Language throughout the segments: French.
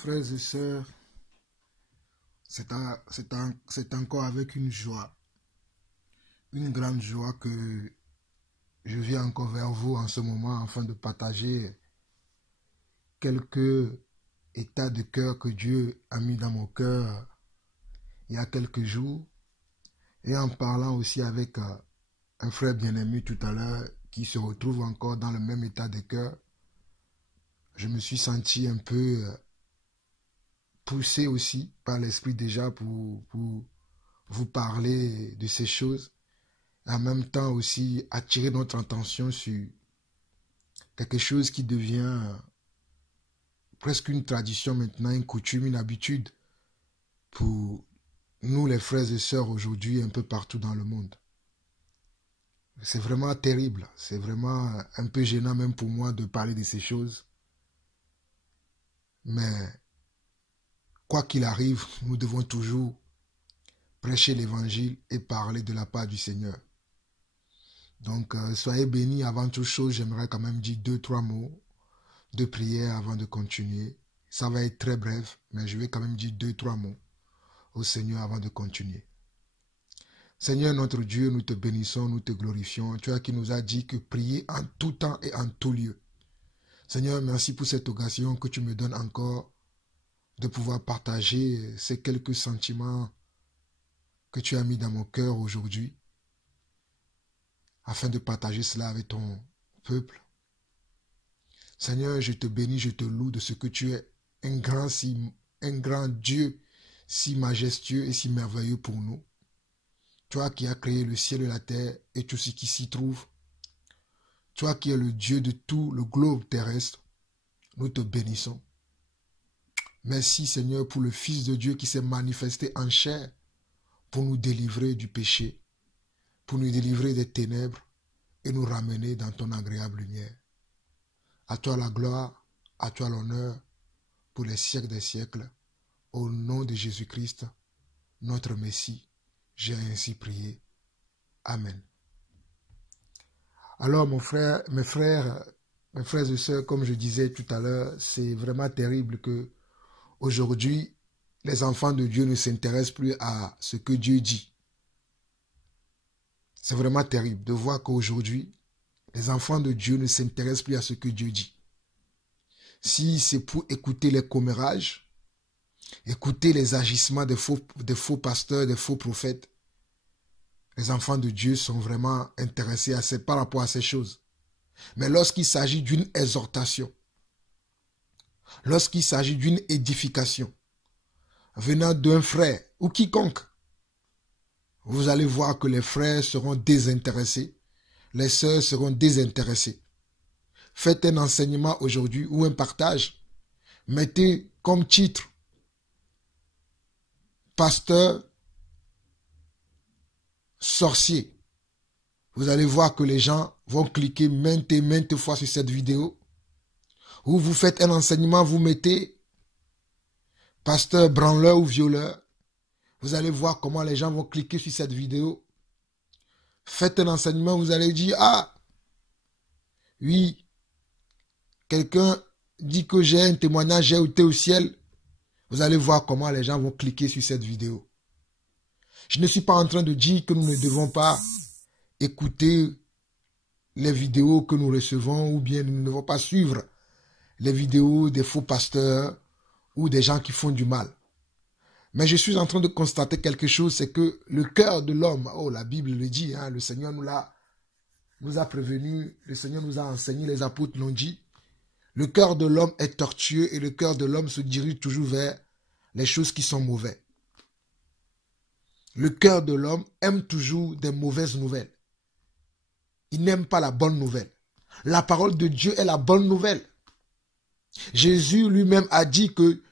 Frères et sœurs, c'est encore avec une joie, une grande joie que je viens encore vers vous en ce moment afin de partager quelques états de cœur que Dieu a mis dans mon cœur il y a quelques jours, et en parlant aussi avec un frère bien-aimé tout à l'heure qui se retrouve encore dans le même état de cœur. Je me suis senti un peu poussé aussi par l'Esprit déjà pour vous parler de ces choses, et en même temps aussi attirer notre attention sur quelque chose qui devient presque une tradition maintenant, une coutume, une habitude pour nous les frères et sœurs aujourd'hui un peu partout dans le monde. C'est vraiment terrible, c'est vraiment un peu gênant même pour moi de parler de ces choses. Mais quoi qu'il arrive, nous devons toujours prêcher l'évangile et parler de la part du Seigneur. Donc, soyez bénis. Avant toute chose, j'aimerais quand même dire 2-3 mots de prière avant de continuer. Ça va être très bref, mais je vais quand même dire 2-3 mots au Seigneur avant de continuer. Seigneur notre Dieu, nous te bénissons, nous te glorifions. Tu qui nous as dit que prier en tout temps et en tout lieu. Seigneur, merci pour cette occasion que tu me donnes encore de pouvoir partager ces quelques sentiments que tu as mis dans mon cœur aujourd'hui, afin de partager cela avec ton peuple. Seigneur, je te bénis, je te loue de ce que tu es un grand Dieu si majestueux et si merveilleux pour nous. Toi qui as créé le ciel et la terre et tout ce qui s'y trouve. Toi qui es le Dieu de tout le globe terrestre, nous te bénissons. Merci Seigneur pour le Fils de Dieu qui s'est manifesté en chair pour nous délivrer du péché, pour nous délivrer des ténèbres et nous ramener dans ton agréable lumière. À toi la gloire, à toi l'honneur pour les siècles des siècles. Au nom de Jésus-Christ, notre Messie, j'ai ainsi prié. Amen. Alors mes frères et sœurs, comme je disais tout à l'heure, c'est vraiment terrible que aujourd'hui, les enfants de Dieu ne s'intéressent plus à ce que Dieu dit. C'est vraiment terrible de voir qu'aujourd'hui, les enfants de Dieu ne s'intéressent plus à ce que Dieu dit. Si c'est pour écouter les commérages, écouter les agissements des faux pasteurs, des faux prophètes, les enfants de Dieu sont vraiment intéressés par rapport à ces choses. Mais lorsqu'il s'agit d'une exhortation, lorsqu'il s'agit d'une édification, venant d'un frère ou quiconque, vous allez voir que les frères seront désintéressés, les sœurs seront désintéressées. Faites un enseignement aujourd'hui ou un partage. Mettez comme titre pasteur sorcier. Vous allez voir que les gens vont cliquer maintes et maintes fois sur cette vidéo. Ou vous faites un enseignement, vous mettez pasteur branleur ou violeur. Vous allez voir comment les gens vont cliquer sur cette vidéo. Faites un enseignement, vous allez dire, ah, oui, quelqu'un dit que j'ai un témoignage, j'ai été au ciel. Vous allez voir comment les gens vont cliquer sur cette vidéo. Je ne suis pas en train de dire que nous ne devons pas écouter les vidéos que nous recevons ou bien nous ne devons pas suivre les vidéos des faux pasteurs ou des gens qui font du mal. Mais je suis en train de constater quelque chose, c'est que le cœur de l'homme, oh la Bible le dit, hein, le Seigneur nous a prévenus, le Seigneur nous a enseigné, les apôtres l'ont dit, le cœur de l'homme est tortueux et le cœur de l'homme se dirige toujours vers les choses qui sont mauvaises. Le cœur de l'homme aime toujours des mauvaises nouvelles. Il n'aime pas la bonne nouvelle. La parole de Dieu est la bonne nouvelle. Jésus lui-même a dit que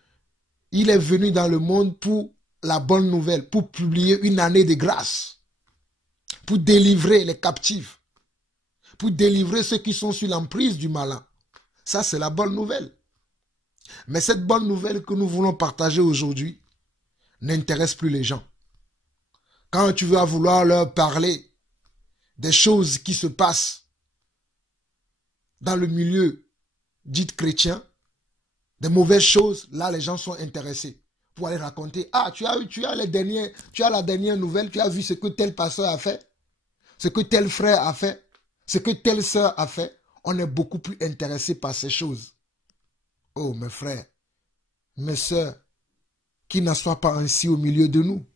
il est venu dans le monde pour la bonne nouvelle, pour publier une année de grâce, pour délivrer les captifs, pour délivrer ceux qui sont sur l'emprise du malin. Ça, c'est la bonne nouvelle. Mais cette bonne nouvelle que nous voulons partager aujourd'hui n'intéresse plus les gens. Quand tu vas vouloir leur parler des choses qui se passent dans le milieu dit chrétien, des mauvaises choses, là, les gens sont intéressés pour aller raconter. Ah, tu as la dernière nouvelle, tu as vu ce que tel pasteur a fait, ce que tel frère a fait, ce que telle sœur a fait. On est beaucoup plus intéressé par ces choses. Oh, mes frères, mes sœurs, qu'il n'en soit pas ainsi au milieu de nous.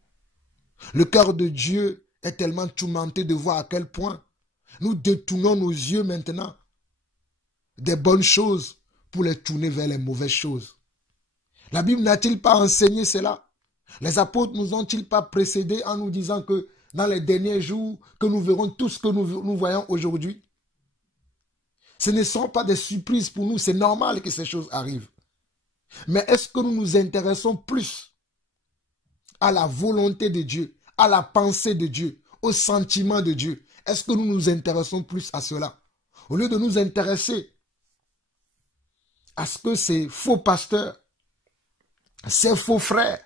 Le cœur de Dieu est tellement tourmenté de voir à quel point nous détournons nos yeux maintenant des bonnes choses pour les tourner vers les mauvaises choses. La Bible n'a-t-il pas enseigné cela? Les apôtres nous ont-ils pas précédés en nous disant que dans les derniers jours, que nous verrons tout ce que nous voyons aujourd'hui? Ce ne sont pas des surprises pour nous, c'est normal que ces choses arrivent. Mais est-ce que nous nous intéressons plus à la volonté de Dieu, à la pensée de Dieu, au sentiment de Dieu? Est-ce que nous nous intéressons plus à cela? Au lieu de nous intéresser à ce que ces faux pasteurs, ces faux frères,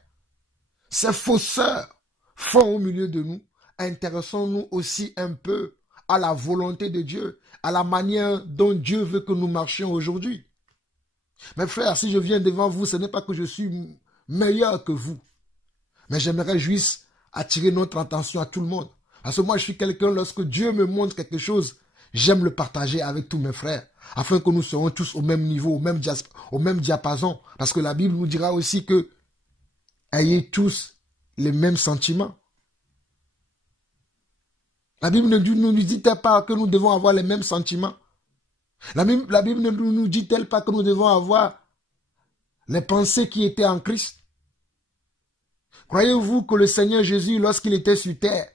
ces faux sœurs font au milieu de nous, intéressons-nous aussi un peu à la volonté de Dieu, à la manière dont Dieu veut que nous marchions aujourd'hui. Mes frères, si je viens devant vous, ce n'est pas que je suis meilleur que vous, mais j'aimerais juste attirer notre attention à tout le monde. Parce que moi, je suis quelqu'un, lorsque Dieu me montre quelque chose, j'aime le partager avec tous mes frères, afin que nous serons tous au même niveau, au même diapason. Parce que la Bible nous dira aussi que ayez tous les mêmes sentiments. La Bible ne nous dit-elle pas que nous devons avoir les mêmes sentiments? La Bible ne nous dit-elle pas que nous devons avoir les pensées qui étaient en Christ? Croyez-vous que le Seigneur Jésus, lorsqu'il était sur terre,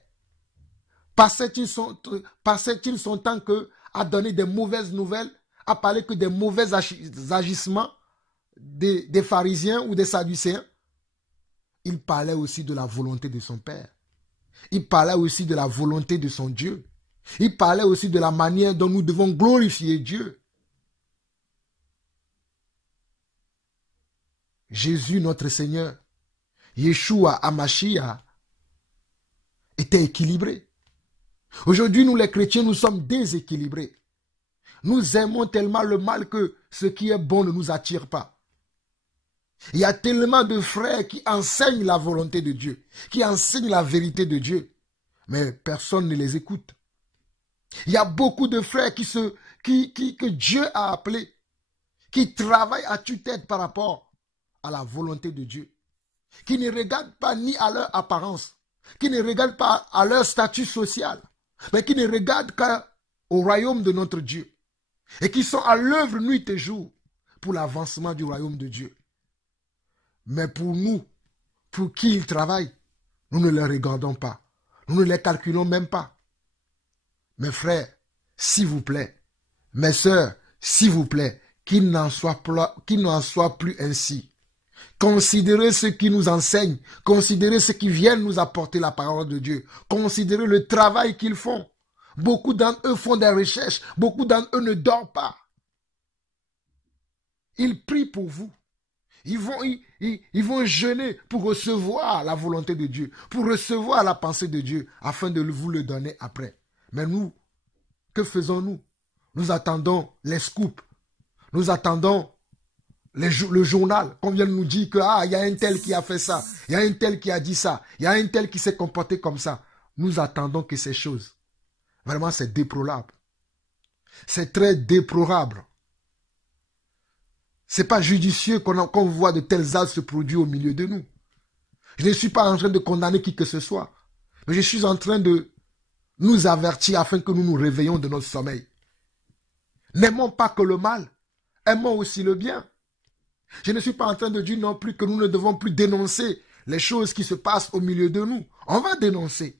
passait-il son temps à donner des mauvaises nouvelles, à parler que des mauvais agissements des pharisiens ou des sadducéens? Il parlait aussi de la volonté de son Père. Il parlait aussi de la volonté de son Dieu. Il parlait aussi de la manière dont nous devons glorifier Dieu. Jésus, notre Seigneur, Yeshua Hamashiach, était équilibré. Aujourd'hui, nous les chrétiens, nous sommes déséquilibrés. Nous aimons tellement le mal que ce qui est bon ne nous attire pas. Il y a tellement de frères qui enseignent la volonté de Dieu, qui enseignent la vérité de Dieu, mais personne ne les écoute. Il y a beaucoup de frères que Dieu a appelés, qui travaillent à tue-tête par rapport à la volonté de Dieu, qui ne regardent pas ni à leur apparence, qui ne regardent pas à leur statut social, mais qui ne regardent qu'au royaume de notre Dieu, et qui sont à l'œuvre nuit et jour pour l'avancement du royaume de Dieu. Mais pour nous, pour qui ils travaillent, nous ne les regardons pas. Nous ne les calculons même pas. Mes frères, s'il vous plaît, mes sœurs, s'il vous plaît, qu'il n'en soit plus ainsi. Considérez ceux qui nous enseignent, considérez ceux qui viennent nous apporter la parole de Dieu, considérez le travail qu'ils font. Beaucoup d'entre eux font des recherches, beaucoup d'entre eux ne dorment pas. Ils prient pour vous. Ils vont jeûner pour recevoir la volonté de Dieu, pour recevoir la pensée de Dieu, afin de vous le donner après. Mais nous, que faisons-nous? Nous attendons les scoops, nous attendons le journal, qu'on vient de nous dire que il y a un tel qui a fait ça, il y a un tel qui a dit ça, il y a un tel qui s'est comporté comme ça. Nous attendons que ces choses. Vraiment, c'est déplorable. C'est très déplorable. C'est pas judicieux qu'on voit de tels actes se produire au milieu de nous. Je ne suis pas en train de condamner qui que ce soit. Mais je suis en train de nous avertir afin que nous nous réveillons de notre sommeil. N'aimons pas que le mal, aimons aussi le bien. Je ne suis pas en train de dire non plus que nous ne devons plus dénoncer les choses qui se passent au milieu de nous. On va dénoncer.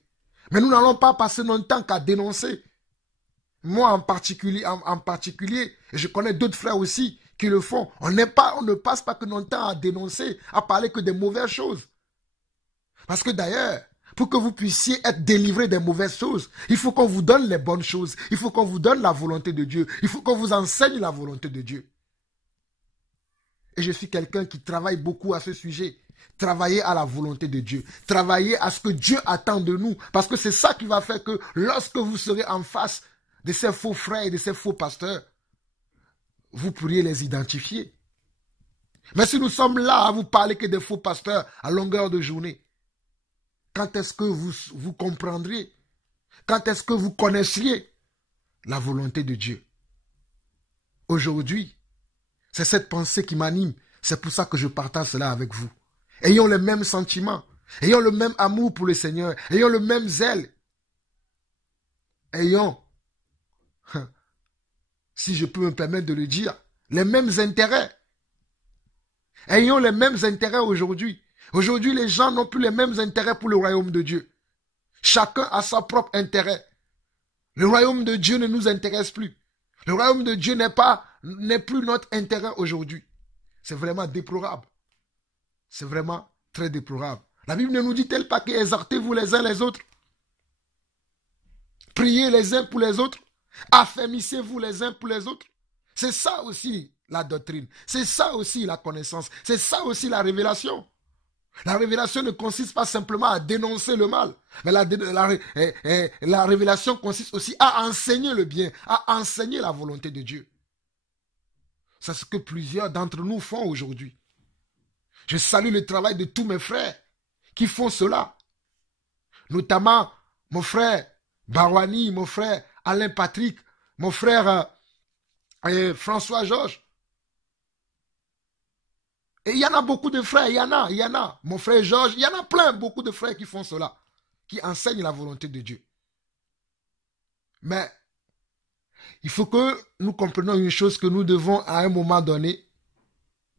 Mais nous n'allons pas passer notre temps qu'à dénoncer. Moi en particulier, et je connais d'autres frères aussi qui le font. On ne passe pas que notre temps à dénoncer, à parler que des mauvaises choses. Parce que d'ailleurs, pour que vous puissiez être délivrés des mauvaises choses, il faut qu'on vous donne les bonnes choses. Il faut qu'on vous donne la volonté de Dieu. Il faut qu'on vous enseigne la volonté de Dieu. Et je suis quelqu'un qui travaille beaucoup à ce sujet. Travailler à la volonté de Dieu. Travailler à ce que Dieu attend de nous. Parce que c'est ça qui va faire que lorsque vous serez en face de ces faux frères et de ces faux pasteurs, vous pourriez les identifier. Mais si nous sommes là à vous parler que des faux pasteurs à longueur de journée, quand est-ce que vous comprendriez? Quand est-ce que vous connaîtriez la volonté de Dieu? Aujourd'hui, c'est cette pensée qui m'anime. C'est pour ça que je partage cela avec vous. Ayons les mêmes sentiments. Ayons le même amour pour le Seigneur. Ayons le même zèle. Ayons, si je peux me permettre de le dire, les mêmes intérêts. Ayons les mêmes intérêts aujourd'hui. Aujourd'hui, les gens n'ont plus les mêmes intérêts pour le royaume de Dieu. Chacun a son propre intérêt. Le royaume de Dieu ne nous intéresse plus. Le royaume de Dieu n'est plus notre intérêt aujourd'hui. C'est vraiment déplorable. C'est vraiment très déplorable. La Bible ne nous dit-elle pas qu'exhortez-vous les uns les autres? Priez les uns pour les autres. Affermissez-vous les uns pour les autres. C'est ça aussi la doctrine. C'est ça aussi la connaissance. C'est ça aussi la révélation. La révélation ne consiste pas simplement à dénoncer le mal, mais la révélation consiste aussi à enseigner le bien, à enseigner la volonté de Dieu. C'est ce que plusieurs d'entre nous font aujourd'hui. Je salue le travail de tous mes frères qui font cela. Notamment mon frère Barwani, mon frère Alain Patrick, mon frère François Georges. Et il y en a beaucoup de frères, il y en a. Mon frère Georges, il y en a plein, beaucoup de frères qui font cela, qui enseignent la volonté de Dieu. Mais il faut que nous comprenions une chose, que nous devons à un moment donné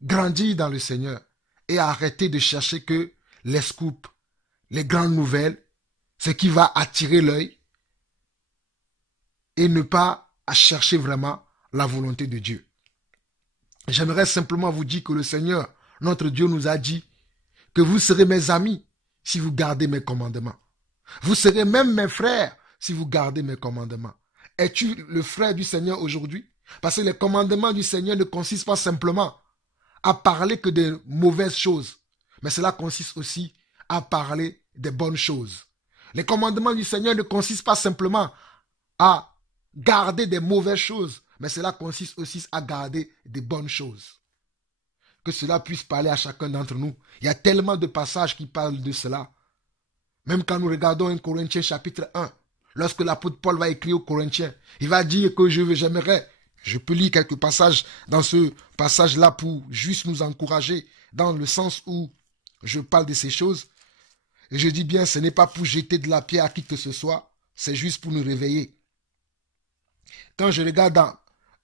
grandir dans le Seigneur et arrêter de chercher que les scoops, les grandes nouvelles, ce qui va attirer l'œil et ne pas à chercher vraiment la volonté de Dieu. J'aimerais simplement vous dire que le Seigneur, notre Dieu, nous a dit que vous serez mes amis si vous gardez mes commandements. Vous serez même mes frères si vous gardez mes commandements. Es-tu le frère du Seigneur aujourd'hui? Parce que les commandements du Seigneur ne consistent pas simplement à parler que des mauvaises choses, mais cela consiste aussi à parler des bonnes choses. Les commandements du Seigneur ne consistent pas simplement à garder des mauvaises choses, mais cela consiste aussi à garder des bonnes choses. Que cela puisse parler à chacun d'entre nous. Il y a tellement de passages qui parlent de cela. Même quand nous regardons 1 Corinthiens chapitre 1, lorsque l'apôtre Paul va écrire aux Corinthiens, il va dire que j'aimerais, je peux lire quelques passages dans ce passage-là pour juste nous encourager dans le sens où je parle de ces choses. Et je dis bien, ce n'est pas pour jeter de la pierre à qui que ce soit, c'est juste pour nous réveiller. Quand je regarde dans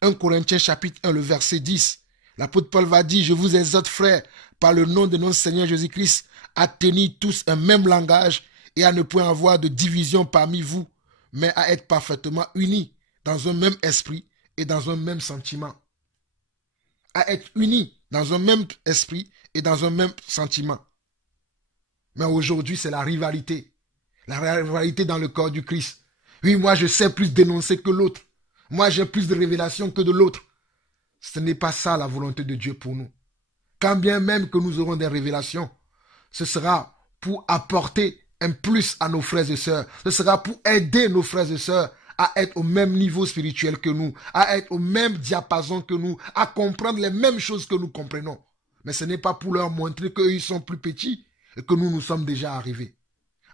1 Corinthiens chapitre 1, le verset 10, l'apôtre Paul va dire, je vous exhorte frères, par le nom de notre Seigneur Jésus-Christ, à tenir tous un même langage et à ne point avoir de division parmi vous, mais à être parfaitement unis dans un même esprit et dans un même sentiment. À être unis dans un même esprit et dans un même sentiment. Mais aujourd'hui, c'est la rivalité. La rivalité dans le corps du Christ. Oui, moi, je sais plus dénoncer que l'autre. Moi, j'ai plus de révélations que de l'autre. Ce n'est pas ça la volonté de Dieu pour nous. Quand bien même que nous aurons des révélations, ce sera pour apporter un plus à nos frères et sœurs. Ce sera pour aider nos frères et sœurs à être au même niveau spirituel que nous, à être au même diapason que nous, à comprendre les mêmes choses que nous comprenons. Mais ce n'est pas pour leur montrer qu'ils sont plus petits et que nous sommes déjà arrivés.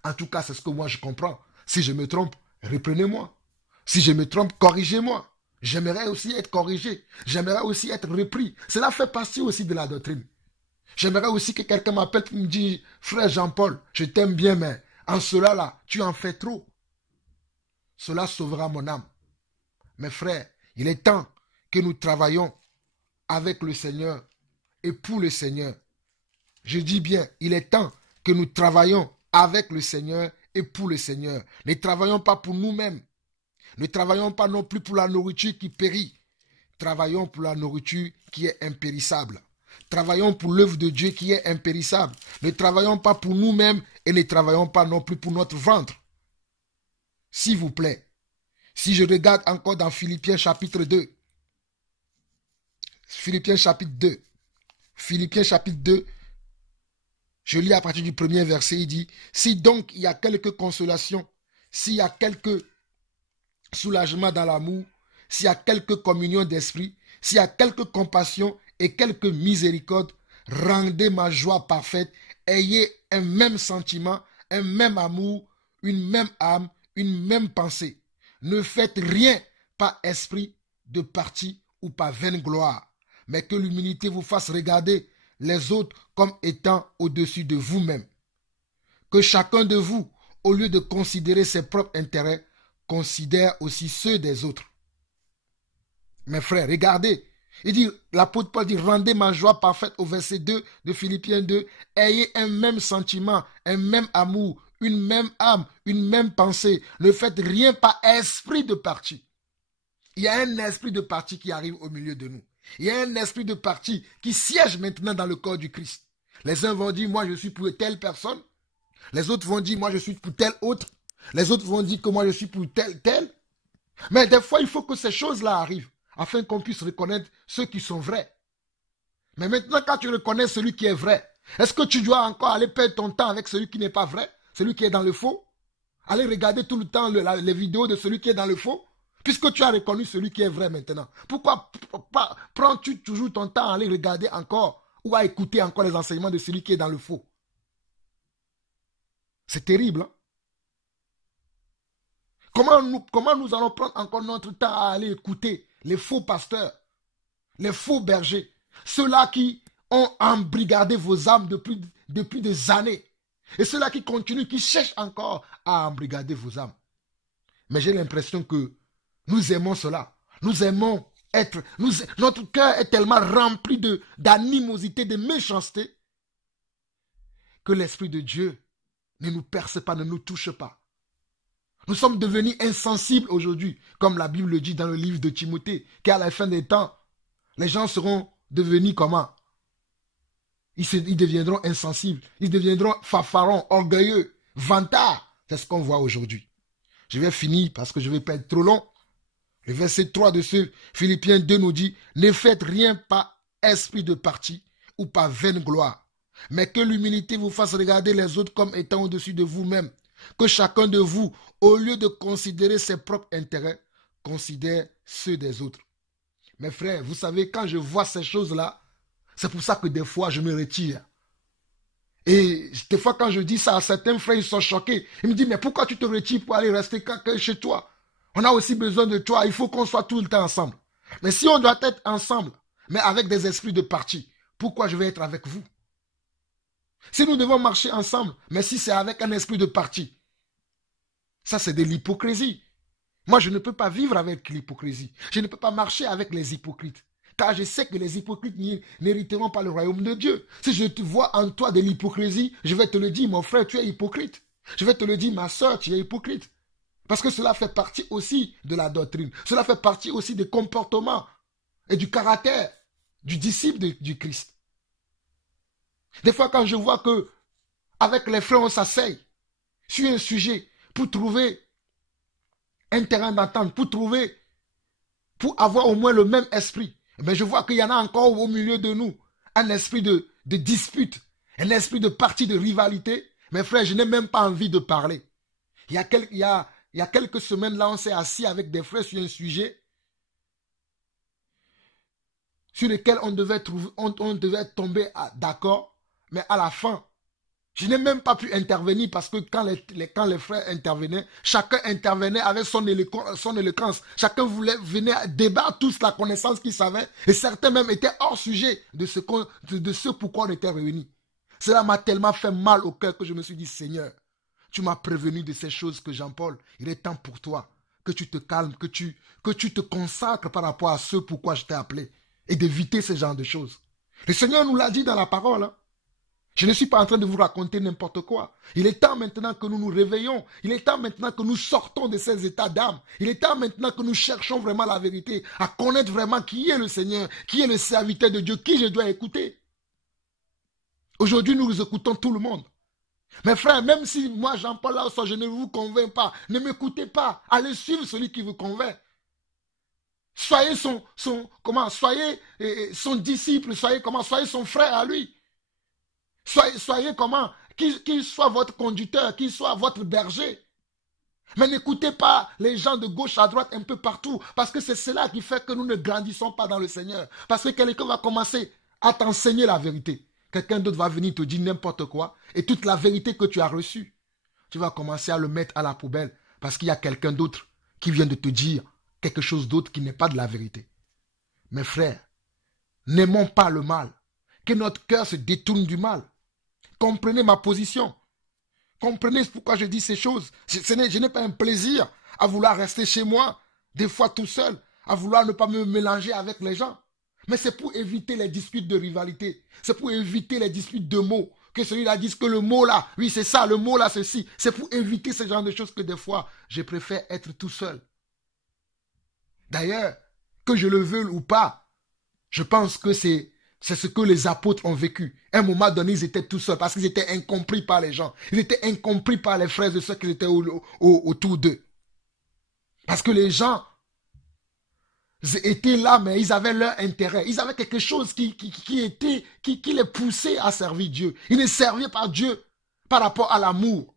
En tout cas, c'est ce que moi je comprends. Si je me trompe, reprenez-moi. Si je me trompe, corrigez-moi. J'aimerais aussi être corrigé. J'aimerais aussi être repris. Cela fait partie aussi de la doctrine. J'aimerais aussi que quelqu'un m'appelle et me dise, frère Jean-Paul, je t'aime bien, mais en cela là, tu en fais trop. Cela sauvera mon âme. Mes frères, il est temps que nous travaillions avec le Seigneur et pour le Seigneur. Je dis bien, il est temps que nous travaillions avec le Seigneur et pour le Seigneur. Ne travaillons pas pour nous-mêmes. Ne travaillons pas non plus pour la nourriture qui périt. Travaillons pour la nourriture qui est impérissable. Travaillons pour l'œuvre de Dieu qui est impérissable. Ne travaillons pas pour nous-mêmes et ne travaillons pas non plus pour notre ventre. S'il vous plaît, si je regarde encore dans Philippiens chapitre 2, Philippiens chapitre 2, je lis à partir du premier verset, il dit, si donc il y a quelque consolation, s'il y a quelque soulagement dans l'amour, s'il y a quelque communion d'esprit, s'il y a quelque compassion et quelque miséricorde, rendez ma joie parfaite, ayez un même sentiment, un même amour, une même âme, une même pensée. Ne faites rien par esprit de parti ou par vaine gloire, mais que l'humilité vous fasse regarder les autres comme étant au-dessus de vous-même. Que chacun de vous, au lieu de considérer ses propres intérêts, considère aussi ceux des autres. Mes frères, regardez. Il dit, l'apôtre Paul dit, rendez ma joie parfaite au verset 2 de Philippiens 2. Ayez un même sentiment, un même amour, une même âme, une même pensée. Ne faites rien par esprit de parti. Il y a un esprit de parti qui arrive au milieu de nous. Il y a un esprit de parti qui siège maintenant dans le corps du Christ. Les uns vont dire, moi je suis pour telle personne. Les autres vont dire, moi je suis pour tel autre. Les autres vont dire que moi je suis pour tel. Mais des fois, il faut que ces choses-là arrivent, afin qu'on puisse reconnaître ceux qui sont vrais. Mais maintenant, quand tu reconnais celui qui est vrai, est-ce que tu dois encore aller perdre ton temps avec celui qui n'est pas vrai, celui qui est dans le faux? Aller regarder tout le temps les vidéos de celui qui est dans le faux? Puisque tu as reconnu celui qui est vrai maintenant. Pourquoi prends-tu toujours ton temps à aller regarder encore ou à écouter encore les enseignements de celui qui est dans le faux? C'est terrible, hein? Comment nous allons prendre encore notre temps à aller écouter les faux pasteurs, les faux bergers, ceux-là qui ont embrigadé vos âmes depuis des années, et ceux-là qui continuent, qui cherchent encore à embrigader vos âmes. Mais j'ai l'impression que nous aimons cela. Nous aimons être... notre cœur est tellement rempli d'animosité, de méchanceté, que l'Esprit de Dieu ne nous perce pas, ne nous touche pas. Nous sommes devenus insensibles aujourd'hui, comme la Bible le dit dans le livre de Timothée, qu'à la fin des temps, les gens seront devenus comment? Ils deviendront insensibles, ils deviendront fanfarons, orgueilleux, vantards. C'est ce qu'on voit aujourd'hui. Je vais finir parce que je ne vais pas être trop long. Le verset 3 de ce Philippiens 2 nous dit, ne faites rien par esprit de parti ou par vaine gloire, mais que l'humilité vous fasse regarder les autres comme étant au-dessus de vous-même. Que chacun de vous, au lieu de considérer ses propres intérêts, considère ceux des autres. Mes frères, vous savez, quand je vois ces choses-là, c'est pour ça que des fois, je me retire. Et des fois, quand je dis ça à certains frères, ils sont choqués. Ils me disent, mais pourquoi tu te retires pour aller rester chez toi? On a aussi besoin de toi, il faut qu'on soit tout le temps ensemble. Mais si on doit être ensemble, mais avec des esprits de parti, pourquoi je vais être avec vous? Si nous devons marcher ensemble, mais si c'est avec un esprit de parti, ça c'est de l'hypocrisie. Moi, je ne peux pas vivre avec l'hypocrisie. Je ne peux pas marcher avec les hypocrites. Car je sais que les hypocrites n'hériteront pas le royaume de Dieu. Si je te vois en toi de l'hypocrisie, je vais te le dire, mon frère, tu es hypocrite. Je vais te le dire, ma soeur, tu es hypocrite. Parce que cela fait partie aussi de la doctrine. Cela fait partie aussi des comportements et du caractère du disciple du Christ. Des fois, quand je vois que avec les frères, on s'asseye sur un sujet pour trouver un terrain d'entente, pour avoir au moins le même esprit, mais je vois qu'il y en a encore au milieu de nous un esprit de dispute, un esprit de parti, de rivalité. Mes frères, je n'ai même pas envie de parler. Il y a quelques semaines, là, on s'est assis avec des frères sur un sujet sur lequel on devait tomber d'accord. Mais à la fin, je n'ai même pas pu intervenir parce que quand les frères intervenaient, chacun intervenait avec son éloquence. Chacun venait débattre tous la connaissance qu'ils savaient. Et certains même étaient hors sujet de ce pourquoi on était réunis. Cela m'a tellement fait mal au cœur que je me suis dit, Seigneur, tu m'as prévenu de ces choses que Jean-Paul, il est temps pour toi que tu te calmes, que tu te consacres par rapport à ce pourquoi je t'ai appelé et d'éviter ce genre de choses. Le Seigneur nous l'a dit dans la parole, hein. Je ne suis pas en train de vous raconter n'importe quoi. Il est temps maintenant que nous nous réveillons. Il est temps maintenant que nous sortons de ces états d'âme. Il est temps maintenant que nous cherchons vraiment la vérité, à connaître vraiment qui est le Seigneur, qui est le serviteur de Dieu, qui je dois écouter. Aujourd'hui, nous écoutons tout le monde. Mes frères, même si moi, Jean-Paul Laosso, je ne vous convainc pas, ne m'écoutez pas. Allez suivre celui qui vous convainc. Soyez son disciple, soyez son frère à lui. Soyez comment? Qu'il soit votre conducteur, qu'il soit votre berger. Mais n'écoutez pas les gens de gauche à droite un peu partout, parce que c'est cela qui fait que nous ne grandissons pas dans le Seigneur. Parce que quelqu'un va commencer à t'enseigner la vérité. Quelqu'un d'autre va venir te dire n'importe quoi, et toute la vérité que tu as reçue, tu vas commencer à le mettre à la poubelle, parce qu'il y a quelqu'un d'autre qui vient de te dire quelque chose d'autre qui n'est pas de la vérité. Mes frères, n'aimons pas le mal, que notre cœur se détourne du mal. Comprenez ma position. Comprenez pourquoi je dis ces choses. Je n'ai pas un plaisir à vouloir rester chez moi, des fois tout seul, à vouloir ne pas me mélanger avec les gens. Mais c'est pour éviter les disputes de rivalité. C'est pour éviter les disputes de mots. Que celui-là dise que le mot là, oui c'est ça, le mot là c'est ci. C'est pour éviter ce genre de choses que des fois, je préfère être tout seul. D'ailleurs, que je le veuille ou pas, je pense que c'est ce que les apôtres ont vécu. À un moment donné, ils étaient tout seuls parce qu'ils étaient incompris par les gens. Ils étaient incompris par les frères et ceux qui étaient autour d'eux. Parce que les gens étaient là, mais ils avaient leur intérêt. Ils avaient quelque chose qui les poussait à servir Dieu. Ils ne servaient pas Dieu par rapport à l'amour.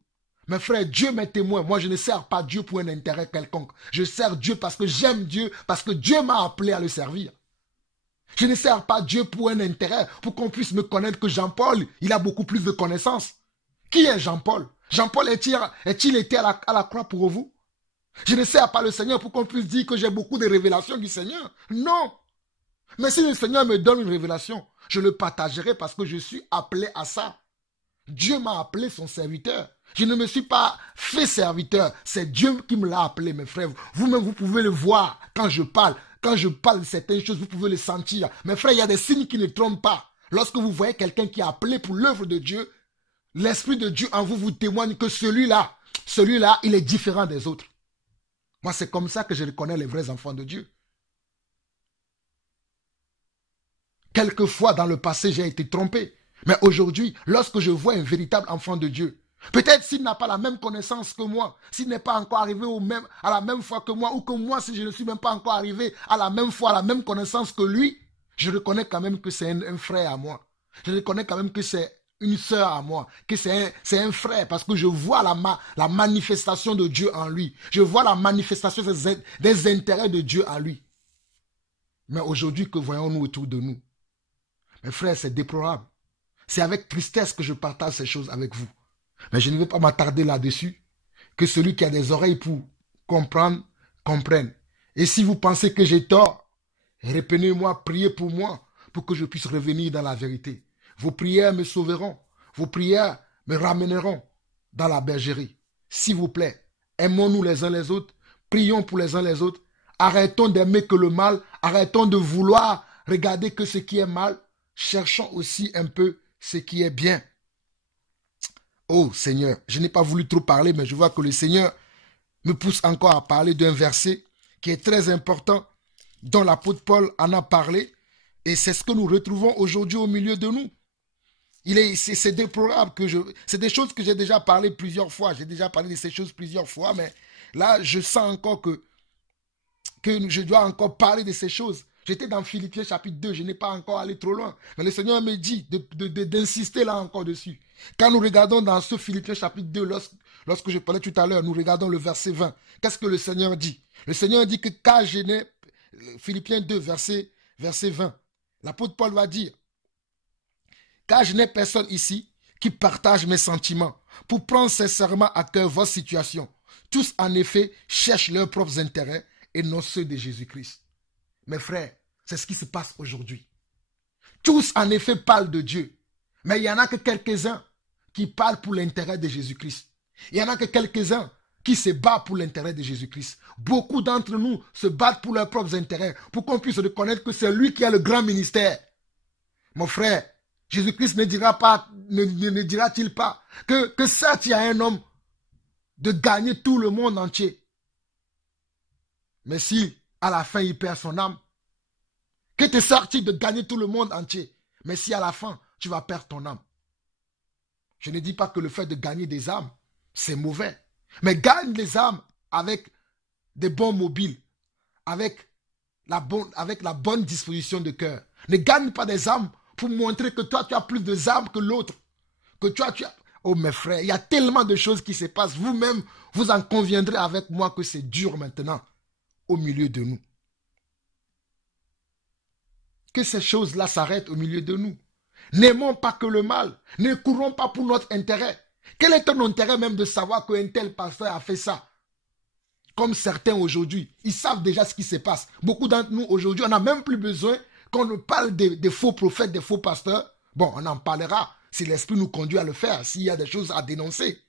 Mes frères, Dieu m'est témoin. Moi, je ne sers pas Dieu pour un intérêt quelconque. Je sers Dieu parce que j'aime Dieu, parce que Dieu m'a appelé à le servir. Je ne sers pas Dieu pour un intérêt, pour qu'on puisse me connaître que Jean-Paul, il a beaucoup plus de connaissances. Qui est Jean-Paul? Jean-Paul est-il été à la croix pour vous? Je ne sers pas le Seigneur pour qu'on puisse dire que j'ai beaucoup de révélations du Seigneur. Non. Mais si le Seigneur me donne une révélation, je le partagerai parce que je suis appelé à ça. Dieu m'a appelé son serviteur. Je ne me suis pas fait serviteur. C'est Dieu qui me l'a appelé, mes frères. Vous-même, vous pouvez le voir quand je parle. Quand je parle de certaines choses, vous pouvez le sentir. Mes frères, il y a des signes qui ne trompent pas. Lorsque vous voyez quelqu'un qui est appelé pour l'œuvre de Dieu, l'Esprit de Dieu en vous vous témoigne que celui-là, il est différent des autres. Moi, c'est comme ça que je reconnais les vrais enfants de Dieu. Quelquefois, dans le passé, j'ai été trompé. Mais aujourd'hui, lorsque je vois un véritable enfant de Dieu, peut-être s'il n'a pas la même connaissance que moi, s'il n'est pas encore arrivé à la même fois que moi, ou que moi, si je ne suis même pas encore arrivé à la même fois, à la même connaissance que lui, je reconnais quand même que c'est un frère à moi. Je reconnais quand même que c'est une sœur à moi, que c'est un frère, parce que je vois la manifestation de Dieu en lui. Je vois la manifestation des intérêts de Dieu en lui. Mais aujourd'hui, que voyons-nous autour de nous? Mes frères, c'est déplorable. C'est avec tristesse que je partage ces choses avec vous. Mais je ne vais pas m'attarder là-dessus. Que celui qui a des oreilles pour comprendre, comprenne. Et si vous pensez que j'ai tort, répétez-moi, priez pour moi, pour que je puisse revenir dans la vérité. Vos prières me sauveront. Vos prières me ramèneront dans la bergerie. S'il vous plaît, aimons-nous les uns les autres. Prions pour les uns les autres. Arrêtons d'aimer que le mal. Arrêtons de vouloir regarder que ce qui est mal. Cherchons aussi un peu ce qui est bien. Oh Seigneur, je n'ai pas voulu trop parler, mais je vois que le Seigneur me pousse encore à parler d'un verset qui est très important, dont l'apôtre Paul en a parlé, et c'est ce que nous retrouvons aujourd'hui au milieu de nous. C'est déplorable c'est des choses que j'ai déjà parlé plusieurs fois. J'ai déjà parlé de ces choses plusieurs fois, mais là, je sens encore que je dois encore parler de ces choses. J'étais dans Philippiens chapitre 2, je n'ai pas encore allé trop loin. Mais le Seigneur me dit d'insister là encore dessus. Quand nous regardons dans ce Philippiens chapitre 2, lorsque je parlais tout à l'heure, nous regardons le verset 20. Qu'est-ce que le Seigneur dit? Le Seigneur dit que car je n'ai... Philippiens 2, verset 20. L'apôtre Paul va dire, car je n'ai personne ici qui partage mes sentiments pour prendre sincèrement à cœur votre situation. Tous, en effet, cherchent leurs propres intérêts et non ceux de Jésus-Christ. Mes frères, c'est ce qui se passe aujourd'hui. Tous, en effet, parlent de Dieu. Mais il n'y en a que quelques-uns qui parlent pour l'intérêt de Jésus-Christ. Il n'y en a que quelques-uns qui se battent pour l'intérêt de Jésus-Christ. Beaucoup d'entre nous se battent pour leurs propres intérêts, pour qu'on puisse reconnaître que c'est lui qui a le grand ministère. Mon frère, Jésus-Christ ne dira-t-il pas que certes, il y a un homme de gagner tout le monde entier. Mais si, à la fin, il perd son âme, que te sert-il de gagner tout le monde entier? Mais si à la fin, tu vas perdre ton âme. Je ne dis pas que le fait de gagner des âmes, c'est mauvais. Mais gagne les âmes avec des bons mobiles, avec la bonne disposition de cœur. Ne gagne pas des âmes pour montrer que toi, tu as plus de âmes que l'autre. Que toi, Oh mes frères, il y a tellement de choses qui se passent. Vous-même, vous en conviendrez avec moi que c'est dur maintenant au milieu de nous. Que ces choses-là s'arrêtent au milieu de nous. N'aimons pas que le mal. Ne courons pas pour notre intérêt. Quel est ton intérêt même de savoir qu'un tel pasteur a fait ça? Comme certains aujourd'hui, ils savent déjà ce qui se passe. Beaucoup d'entre nous aujourd'hui, on n'a même plus besoin qu'on nous parle des faux prophètes, des faux pasteurs. Bon, on en parlera si l'Esprit nous conduit à le faire, s'il y a des choses à dénoncer.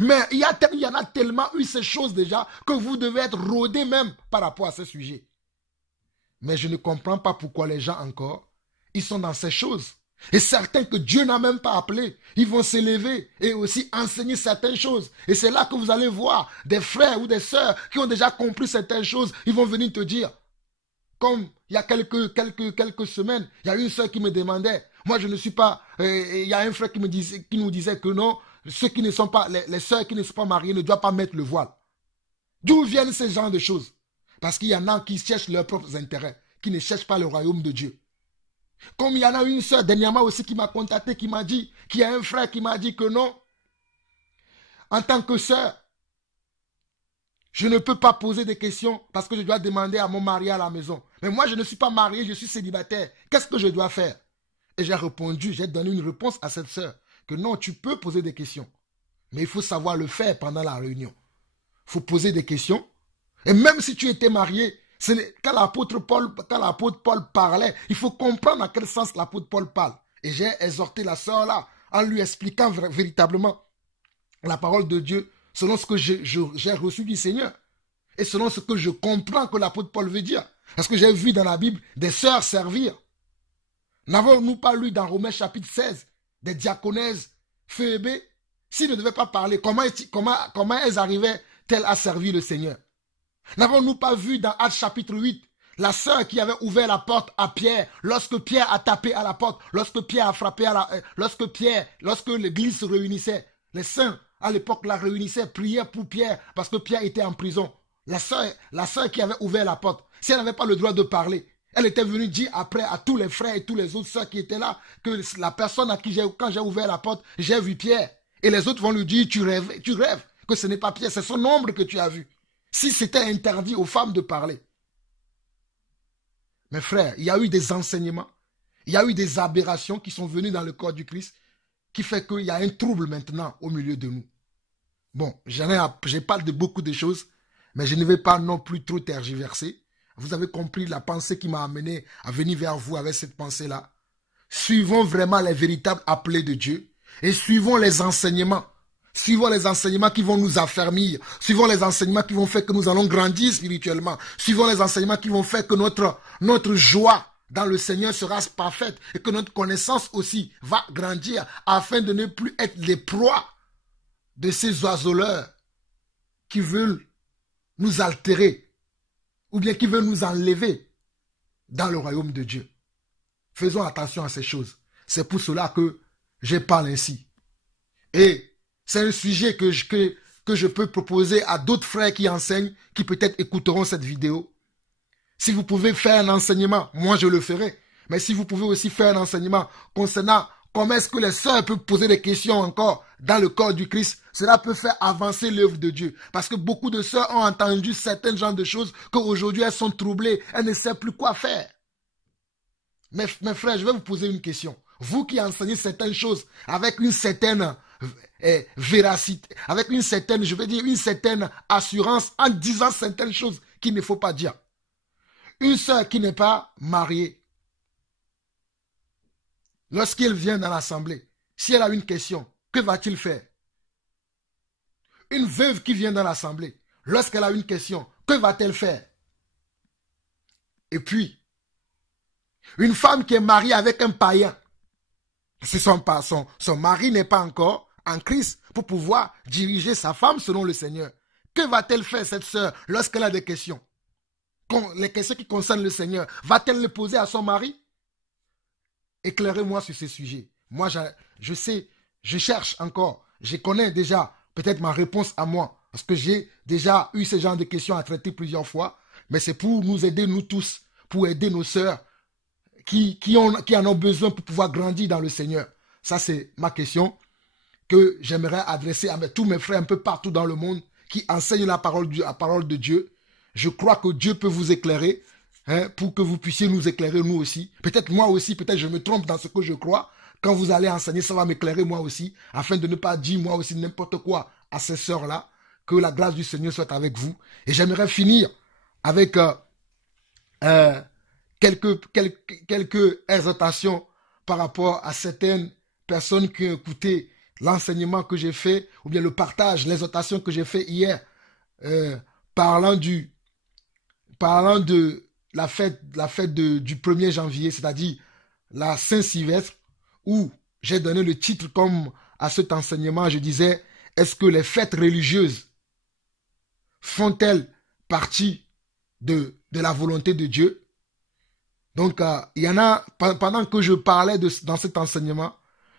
Mais il y en a tellement eu ces choses déjà que vous devez être rodés même par rapport à ce sujet. Mais je ne comprends pas pourquoi les gens encore, ils sont dans ces choses. Et certains que Dieu n'a même pas appelés, ils vont s'élever et aussi enseigner certaines choses. Et c'est là que vous allez voir des frères ou des sœurs qui ont déjà compris certaines choses. Ils vont venir te dire, comme il y a quelques semaines, il y a une sœur qui me demandait, moi je ne suis pas, il y a un frère qui nous disait que non, ceux qui ne sont pas, les sœurs qui ne sont pas mariées ne doivent pas mettre le voile. D'où viennent ces genres de choses? Parce qu'il y en a qui cherchent leurs propres intérêts, qui ne cherchent pas le royaume de Dieu. Comme il y en a une sœur dernièrement aussi qui m'a contacté, qui m'a dit, qu'il y a un frère qui m'a dit que non, en tant que sœur, je ne peux pas poser des questions parce que je dois demander à mon mari à la maison. Mais moi, je ne suis pas marié, je suis célibataire. Qu'est-ce que je dois faire? Et j'ai répondu, j'ai donné une réponse à cette sœur, que non, tu peux poser des questions. Mais il faut savoir le faire pendant la réunion. Il faut poser des questions. Et même si tu étais marié, quand l'apôtre Paul parlait, il faut comprendre dans quel sens l'apôtre Paul parle. Et j'ai exhorté la sœur là, en lui expliquant véritablement la parole de Dieu, selon ce que j'ai reçu du Seigneur. Et selon ce que je comprends que l'apôtre Paul veut dire. Parce que j'ai vu dans la Bible des sœurs servir. N'avons-nous pas lu dans Romains chapitre 16, des diaconesses, Phébé, s'ils ne devaient pas parler, comment elles arrivaient-elles à servir le Seigneur? N'avons-nous pas vu dans Actes chapitre 8, la sœur qui avait ouvert la porte à Pierre, lorsque Pierre a tapé à la porte, lorsque Pierre a frappé lorsque l'église se réunissait, les saints à l'époque la réunissaient, priaient pour Pierre, parce que Pierre était en prison. La sœur qui avait ouvert la porte, si elle n'avait pas le droit de parler, elle était venue dire après à tous les frères et tous les autres sœurs qui étaient là, que la personne à qui quand j'ai ouvert la porte, j'ai vu Pierre. Et les autres vont lui dire, tu rêves, que ce n'est pas Pierre, c'est son ombre que tu as vu. Si c'était interdit aux femmes de parler. Mes frères, il y a eu des enseignements, il y a eu des aberrations qui sont venues dans le corps du Christ, qui fait qu'il y a un trouble maintenant au milieu de nous. Bon, je parle de beaucoup de choses, mais je ne vais pas non plus trop tergiverser. Vous avez compris la pensée qui m'a amené à venir vers vous avec cette pensée-là. Suivons vraiment les véritables appelés de Dieu et suivons les enseignements. Suivons les enseignements qui vont nous affermir. Suivons les enseignements qui vont faire que nous allons grandir spirituellement. Suivons les enseignements qui vont faire que notre joie dans le Seigneur sera parfaite et que notre connaissance aussi va grandir afin de ne plus être les proies de ces oiseleurs qui veulent nous altérer ou bien qui veulent nous enlever dans le royaume de Dieu. Faisons attention à ces choses. C'est pour cela que je parle ainsi. Et c'est un sujet que je peux proposer à d'autres frères qui enseignent, qui peut-être écouteront cette vidéo. Si vous pouvez faire un enseignement, moi je le ferai. Mais si vous pouvez aussi faire un enseignement concernant comment est-ce que les sœurs peuvent poser des questions encore dans le corps du Christ, cela peut faire avancer l'œuvre de Dieu. Parce que beaucoup de sœurs ont entendu certains genres de choses qu'aujourd'hui elles sont troublées, elles ne savent plus quoi faire. Mes frères, je vais vous poser une question. Vous qui enseignez certaines choses avec une certaine véracité, avec une certaine, je vais dire, une certaine assurance en disant certaines choses qu'il ne faut pas dire. Une sœur qui n'est pas mariée, lorsqu'elle vient dans l'assemblée, si elle a une question, que va-t-il faire? Une veuve qui vient dans l'assemblée, lorsqu'elle a une question, que va-t-elle faire? Et puis, une femme qui est mariée avec un païen, son mari n'est pas encore en Christ pour pouvoir diriger sa femme selon le Seigneur. Que va-t-elle faire cette sœur lorsqu'elle a des questions? Les questions qui concernent le Seigneur, va-t-elle les poser à son mari? Éclairez-moi sur ce sujet. Moi, je sais, je cherche encore. Je connais déjà peut-être ma réponse à moi. Parce que j'ai déjà eu ce genre de questions à traiter plusieurs fois. Mais c'est pour nous aider, nous tous, pour aider nos sœurs qui en ont besoin pour pouvoir grandir dans le Seigneur. Ça, c'est ma question. que j'aimerais adresser à tous mes frères un peu partout dans le monde qui enseignent la parole de Dieu. Je crois que Dieu peut vous éclairer, hein, pour que vous puissiez nous éclairer nous aussi. Peut-être moi aussi, peut-être je me trompe dans ce que je crois. Quand vous allez enseigner, ça va m'éclairer moi aussi, afin de ne pas dire moi aussi n'importe quoi à ces sœurs-là. Que la grâce du Seigneur soit avec vous. Et j'aimerais finir avec quelques exhortations par rapport à certaines personnes qui ont écouté l'enseignement que j'ai fait, ou bien le partage, l'exhortation que j'ai fait hier, parlant de la fête du 1er janvier, c'est-à-dire la Saint-Sylvestre, où j'ai donné le titre comme à cet enseignement, je disais, est-ce que les fêtes religieuses font-elles partie de la volonté de Dieu? Donc, il y en a, pendant que je parlais dans cet enseignement,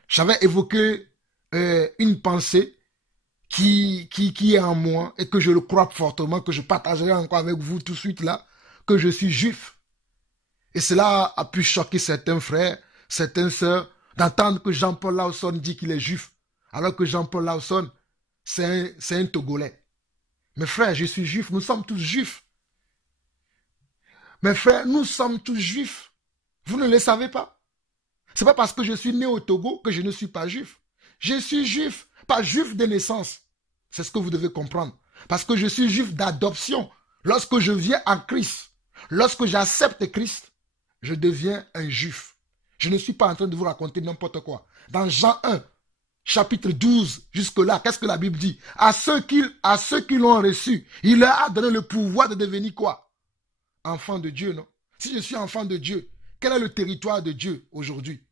j'avais évoqué une pensée qui est en moi et que je le crois fortement, que je partagerai encore avec vous tout de suite là, que je suis juif. Et cela a pu choquer certains frères, certaines sœurs, d'entendre que Jean-Paul Lawson dit qu'il est juif, alors que Jean-Paul Lawson, c'est un Togolais. Mes frères, je suis juif, nous sommes tous juifs. Mes frères, nous sommes tous juifs. Vous ne le savez pas. Ce n'est pas parce que je suis né au Togo que je ne suis pas juif. Je suis juif, pas juif de naissance. C'est ce que vous devez comprendre. Parce que je suis juif d'adoption. Lorsque je viens en Christ, lorsque j'accepte Christ, je deviens un juif. Je ne suis pas en train de vous raconter n'importe quoi. Dans Jean 1, chapitre 12, jusque-là, qu'est-ce que la Bible dit? À ceux qui l'ont reçu, il leur a donné le pouvoir de devenir quoi? Enfant de Dieu, non? Si je suis enfant de Dieu, quel est le territoire de Dieu aujourd'hui?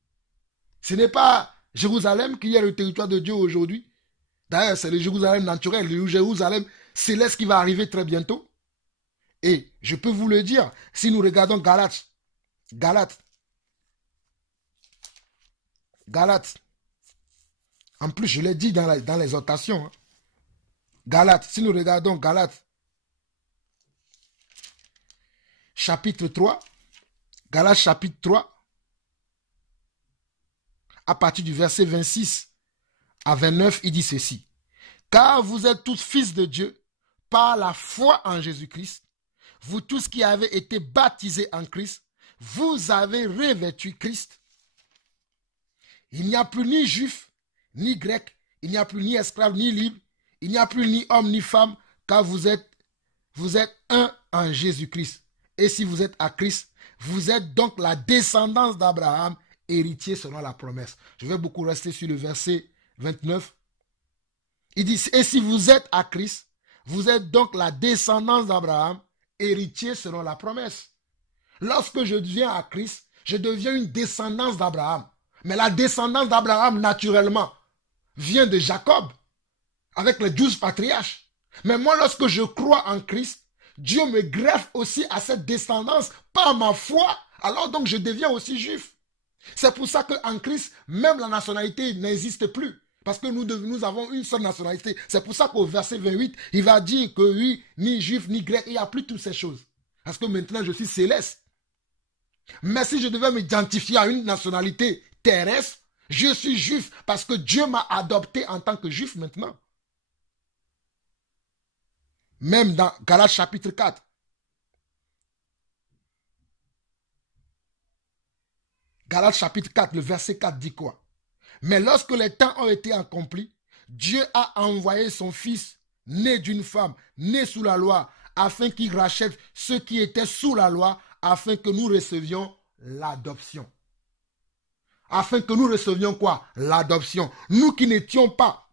Ce n'est pas Jérusalem qui est le territoire de Dieu aujourd'hui. D'ailleurs, c'est le Jérusalem naturel, le Jérusalem céleste qui va arriver très bientôt. Et je peux vous le dire, si nous regardons Galates, en plus je l'ai dit dans l'exhortation, hein. Galates, si nous regardons Galates, chapitre 3, Galates chapitre 3, à partir du verset 26 à 29, il dit ceci. Car vous êtes tous fils de Dieu par la foi en Jésus-Christ. Vous tous qui avez été baptisés en Christ, vous avez revêtu Christ. Il n'y a plus ni juif, ni grec, il n'y a plus ni esclave, ni libre, il n'y a plus ni homme, ni femme, car vous êtes un en Jésus-Christ. Et si vous êtes à Christ, vous êtes donc la descendance d'Abraham, héritier selon la promesse. Je vais beaucoup rester sur le verset 29. Il dit, et si vous êtes à Christ, vous êtes donc la descendance d'Abraham, héritier selon la promesse. Lorsque je deviens à Christ, je deviens une descendance d'Abraham. Mais la descendance d'Abraham, naturellement, vient de Jacob, avec les 12 patriarches. Mais moi, lorsque je crois en Christ, Dieu me greffe aussi à cette descendance par ma foi. Alors donc, je deviens aussi juif. C'est pour ça qu'en Christ, même la nationalité n'existe plus. Parce que nous avons une seule nationalité. C'est pour ça qu'au verset 28, il va dire que oui, ni juif, ni grec, il n'y a plus toutes ces choses. Parce que maintenant, je suis céleste. Mais si je devais m'identifier à une nationalité terrestre, je suis juif parce que Dieu m'a adopté en tant que juif maintenant. Même dans Galates chapitre 4. Galates chapitre 4, le verset 4 dit quoi? Mais lorsque les temps ont été accomplis, Dieu a envoyé son fils, né d'une femme, né sous la loi, afin qu'il rachète ceux qui étaient sous la loi, afin que nous recevions l'adoption. Afin que nous recevions quoi? L'adoption. Nous qui n'étions pas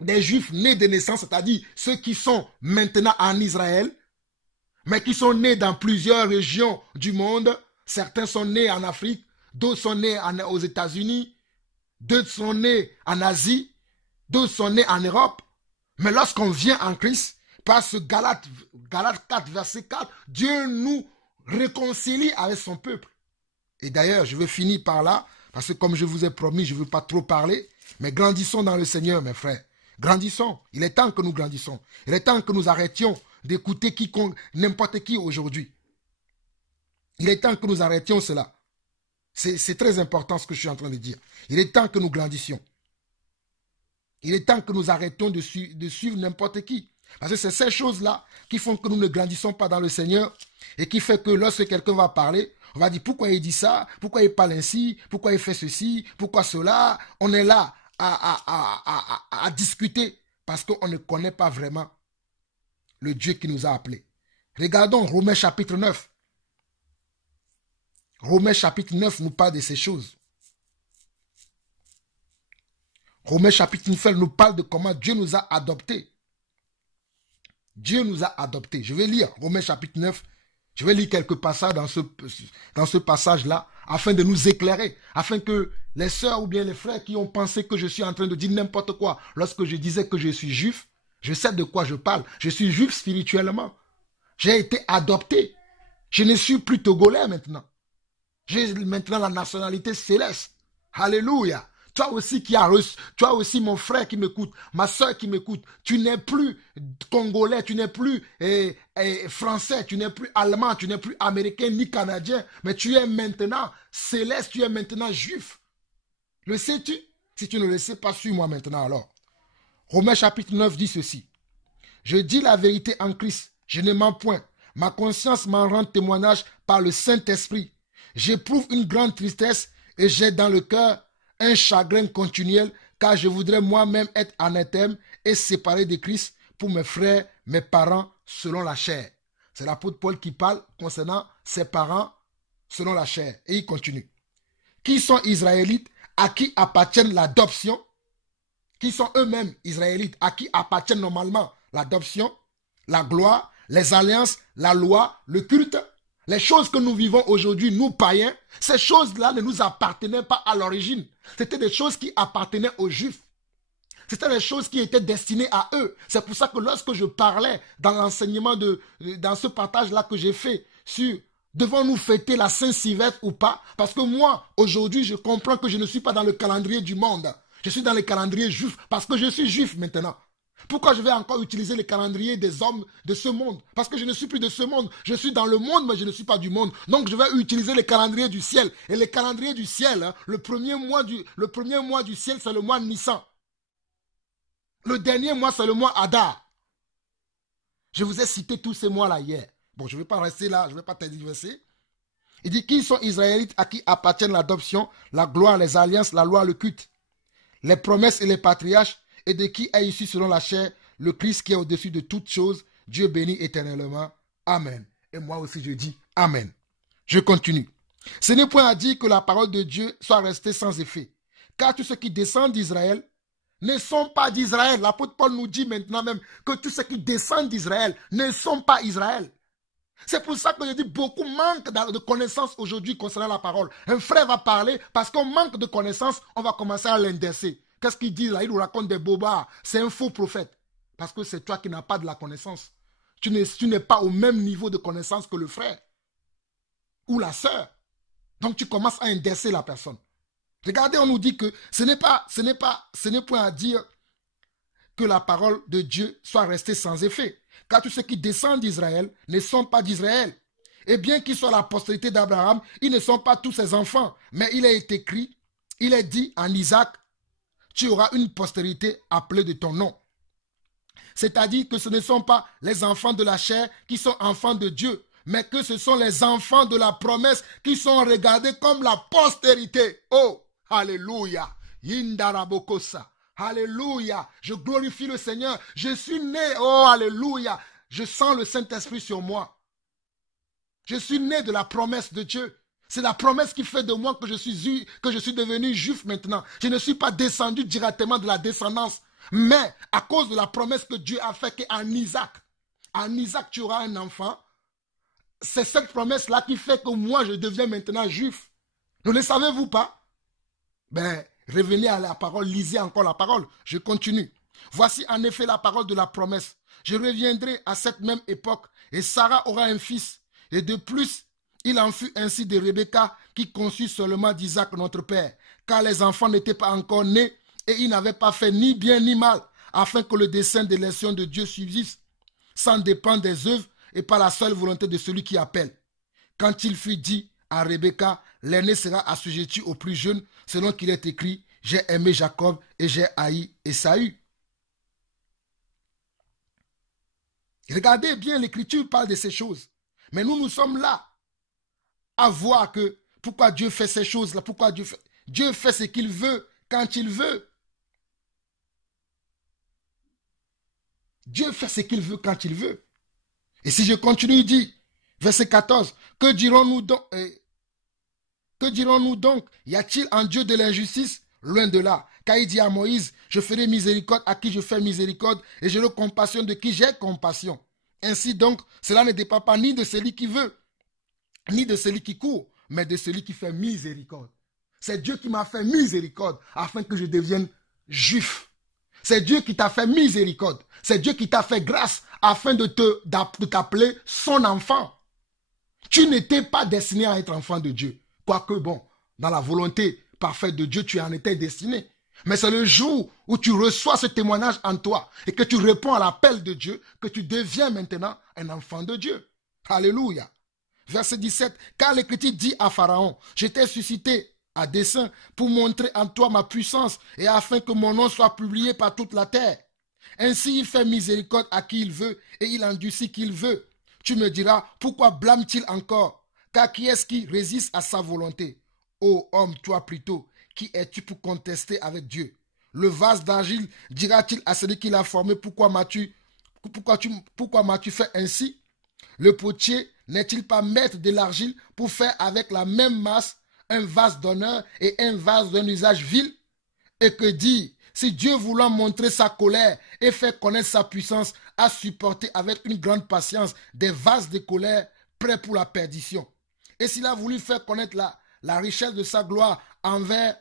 des juifs nés de naissance, c'est-à-dire ceux qui sont maintenant en Israël, mais qui sont nés dans plusieurs régions du monde. Certains sont nés en Afrique, d'autres sont nés aux États-Unis, d'autres sont nés en Asie, d'autres sont nés en Europe. Mais lorsqu'on vient en Christ, par ce Galates 4, verset 4, Dieu nous réconcilie avec son peuple. Et d'ailleurs, je vais finir par là, parce que comme je vous ai promis, je ne veux pas trop parler, mais grandissons dans le Seigneur, mes frères. Grandissons. Il est temps que nous grandissons. Il est temps que nous arrêtions d'écouter n'importe qui aujourd'hui. Il est temps que nous arrêtions cela. C'est très important ce que je suis en train de dire. Il est temps que nous grandissions. Il est temps que nous arrêtions de suivre n'importe qui. Parce que c'est ces choses-là qui font que nous ne grandissons pas dans le Seigneur et qui fait que lorsque quelqu'un va parler, on va dire pourquoi il dit ça, pourquoi il parle ainsi, pourquoi il fait ceci, pourquoi cela. On est là à discuter parce qu'on ne connaît pas vraiment le Dieu qui nous a appelés. Regardons Romains chapitre 9. Romains chapitre 9 nous parle de ces choses. Romains chapitre 9 nous parle de comment Dieu nous a adoptés. Dieu nous a adoptés. Je vais lire Romains chapitre 9. Je vais lire quelques passages dans ce passage-là, afin de nous éclairer, afin que les sœurs ou bien les frères qui ont pensé que je suis en train de dire n'importe quoi, lorsque je disais que je suis juif, je sais de quoi je parle. Je suis juif spirituellement. J'ai été adopté. Je ne suis plus togolais maintenant. J'ai maintenant la nationalité céleste. Alléluia. Toi aussi qui as reçu, toi aussi mon frère qui m'écoute, ma soeur qui m'écoute, tu n'es plus congolais, tu n'es plus français, tu n'es plus allemand, tu n'es plus américain ni canadien, mais tu es maintenant céleste, tu es maintenant juif. Le sais-tu? Si tu ne le sais pas, suis-moi maintenant alors. Romains chapitre 9 dit ceci. Je dis la vérité en Christ, je ne mens point. Ma conscience m'en rend témoignage par le Saint-Esprit. J'éprouve une grande tristesse et j'ai dans le cœur un chagrin continuel, car je voudrais moi-même être anathème et séparé de Christ pour mes frères, mes parents, selon la chair. C'est l'apôtre Paul qui parle concernant ses parents selon la chair. Et il continue. Qui sont israélites, à qui appartiennent l'adoption, qui sont eux-mêmes israélites, à qui appartiennent normalement l'adoption, la gloire, les alliances, la loi, le culte. Les choses que nous vivons aujourd'hui, nous païens, ces choses-là ne nous appartenaient pas à l'origine. C'était des choses qui appartenaient aux Juifs. C'était des choses qui étaient destinées à eux. C'est pour ça que lorsque je parlais dans l'enseignement dans ce partage-là que j'ai fait sur devons-nous fêter la Saint-Sylvestre ou pas, parce que moi, aujourd'hui, je comprends que je ne suis pas dans le calendrier du monde. Je suis dans le calendrier juif parce que je suis juif maintenant. Pourquoi je vais encore utiliser le calendrier des hommes de ce monde? Parce que je ne suis plus de ce monde. Je suis dans le monde, mais je ne suis pas du monde. Donc je vais utiliser le calendrier du ciel. Et le calendrier du ciel, hein, le premier mois du ciel, c'est le mois Nissan. Le dernier mois, c'est le mois Adar. Je vous ai cité tous ces mois-là hier. Bon, je ne vais pas rester là, je ne vais pas t'indiverser. Il dit, qui sont israélites à qui appartiennent l'adoption, la gloire, les alliances, la loi, le culte, les promesses et les patriarches, et de qui est issu selon la chair le Christ qui est au-dessus de toutes choses, Dieu béni éternellement. Amen. Et moi aussi je dis Amen. Je continue. Ce n'est point à dire que la parole de Dieu soit restée sans effet. Car tous ceux qui descendent d'Israël ne sont pas d'Israël. L'apôtre Paul nous dit maintenant même que tous ceux qui descendent d'Israël ne sont pas Israël. C'est pour ça que je dis beaucoup manquent de connaissances aujourd'hui concernant la parole. Un frère va parler parce qu'on manque de connaissances, on va commencer à l'indexer. Qu'est-ce qu'il dit là? Il nous raconte des bobards. C'est un faux prophète. Parce que c'est toi qui n'as pas de la connaissance. Tu n'es pas au même niveau de connaissance que le frère. Ou la sœur. Donc tu commences à indexer la personne. Regardez, on nous dit que ce n'est point à dire que la parole de Dieu soit restée sans effet. Car tous ceux qui descendent d'Israël ne sont pas d'Israël. Et bien qu'ils soient la postérité d'Abraham, ils ne sont pas tous ses enfants. Mais il est écrit, il est dit en Isaac, tu auras une postérité appelée de ton nom. C'est-à-dire que ce ne sont pas les enfants de la chair qui sont enfants de Dieu, mais que ce sont les enfants de la promesse qui sont regardés comme la postérité. Oh, alléluia. Yindarabokosa. Alléluia. Je glorifie le Seigneur. Je suis né. Oh, alléluia. Je sens le Saint-Esprit sur moi. Je suis né de la promesse de Dieu. C'est la promesse qui fait de moi que je suis devenu juif maintenant. Je ne suis pas descendu directement de la descendance. Mais à cause de la promesse que Dieu a faite qu'en Isaac, tu auras un enfant. C'est cette promesse-là qui fait que moi je deviens maintenant juif. Ne le savez-vous pas? Ben, revenez à la parole, lisez encore la parole. Je continue. Voici en effet la parole de la promesse. Je reviendrai à cette même époque et Sarah aura un fils. Et de plus, il en fut ainsi de Rebecca qui conçut seulement d'Isaac notre père, car les enfants n'étaient pas encore nés et il n'avait pas fait ni bien ni mal, afin que le dessein de l'élection de Dieu subsiste, sans dépendre des œuvres et par la seule volonté de celui qui appelle. Quand il fut dit à Rebecca, l'aîné sera assujetti au plus jeune, selon qu'il est écrit, j'ai aimé Jacob et j'ai haï Ésaü. Regardez bien, l'Écriture parle de ces choses. Mais nous sommes là à voir que pourquoi Dieu fait ces choses-là, pourquoi Dieu fait ce qu'il veut quand il veut. Dieu fait ce qu'il veut quand il veut. Et si je continue, il dit, verset 14, que dirons-nous donc? Y a-t-il en Dieu de l'injustice? Loin de là. Car il dit à Moïse, je ferai miséricorde à qui je fais miséricorde et j'aurai compassion de qui j'ai compassion. Ainsi donc, cela ne dépend pas ni de celui qui veut, ni de celui qui court, mais de celui qui fait miséricorde. C'est Dieu qui m'a fait miséricorde afin que je devienne juif. C'est Dieu qui t'a fait miséricorde. C'est Dieu qui t'a fait grâce afin de t'appeler son enfant. Tu n'étais pas destiné à être enfant de Dieu. Quoique, bon, dans la volonté parfaite de Dieu, tu en étais destiné. Mais c'est le jour où tu reçois ce témoignage en toi et que tu réponds à l'appel de Dieu que tu deviens maintenant un enfant de Dieu. Alléluia. Verset 17. Car l'Écriture dit à Pharaon, je t'ai suscité à dessein pour montrer en toi ma puissance et afin que mon nom soit publié par toute la terre. Ainsi il fait miséricorde à qui il veut et il endurcit qui il veut. Tu me diras, pourquoi blâme-t-il encore? Car qui est-ce qui résiste à sa volonté? Ô homme, toi plutôt, qui es-tu pour contester avec Dieu? Le vase d'argile dira-t-il à celui qui l'a formé, pourquoi m'as-tu fait ainsi? Le potier n'est-il pas maître de l'argile pour faire avec la même masse un vase d'honneur et un vase d'un usage vil? Et que dire, si Dieu voulant montrer sa colère et faire connaître sa puissance, a supporté avec une grande patience des vases de colère prêts pour la perdition? Et s'il a voulu faire connaître la richesse de sa gloire envers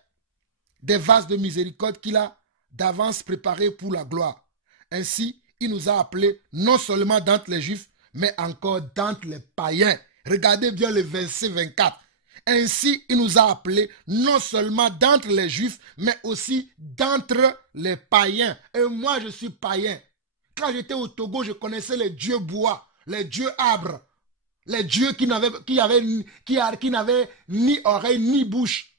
des vases de miséricorde qu'il a d'avance préparés pour la gloire. Ainsi, il nous a appelés non seulement d'entre les Juifs, mais encore d'entre les païens. Regardez bien le verset 24. Ainsi, il nous a appelés non seulement d'entre les Juifs, mais aussi d'entre les païens. Et moi, je suis païen. Quand j'étais au Togo, je connaissais les dieux bois, les dieux arbres, les dieux qui n'avaient ni oreille ni bouche.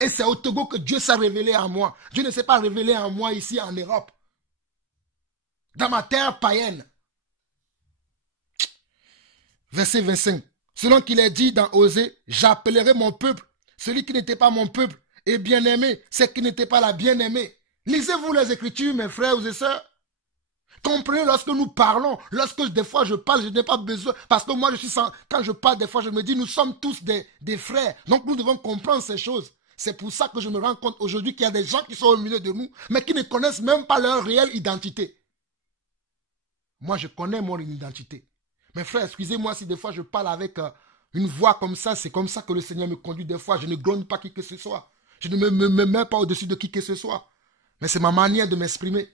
Et c'est au Togo que Dieu s'est révélé à moi. Dieu ne s'est pas révélé à moi ici en Europe, dans ma terre païenne. Verset 25. Selon qu'il est dit dans Osée, j'appellerai mon peuple, celui qui n'était pas mon peuple, et bien-aimé, c'est qui n'était pas la bien-aimée. Lisez-vous les Écritures, mes frères et sœurs. Comprenez, lorsque nous parlons, lorsque des fois je parle, je n'ai pas besoin, parce que moi quand je parle des fois, je me dis, nous sommes tous des frères, donc nous devons comprendre ces choses. C'est pour ça que je me rends compte aujourd'hui qu'il y a des gens qui sont au milieu de nous, mais qui ne connaissent même pas leur réelle identité. Moi, je connais mon identité. Mes frères, excusez-moi si des fois je parle avec une voix comme ça, c'est comme ça que le Seigneur me conduit des fois. Je ne gronde pas qui que ce soit. Je ne me mets pas au-dessus de qui que ce soit. Mais c'est ma manière de m'exprimer.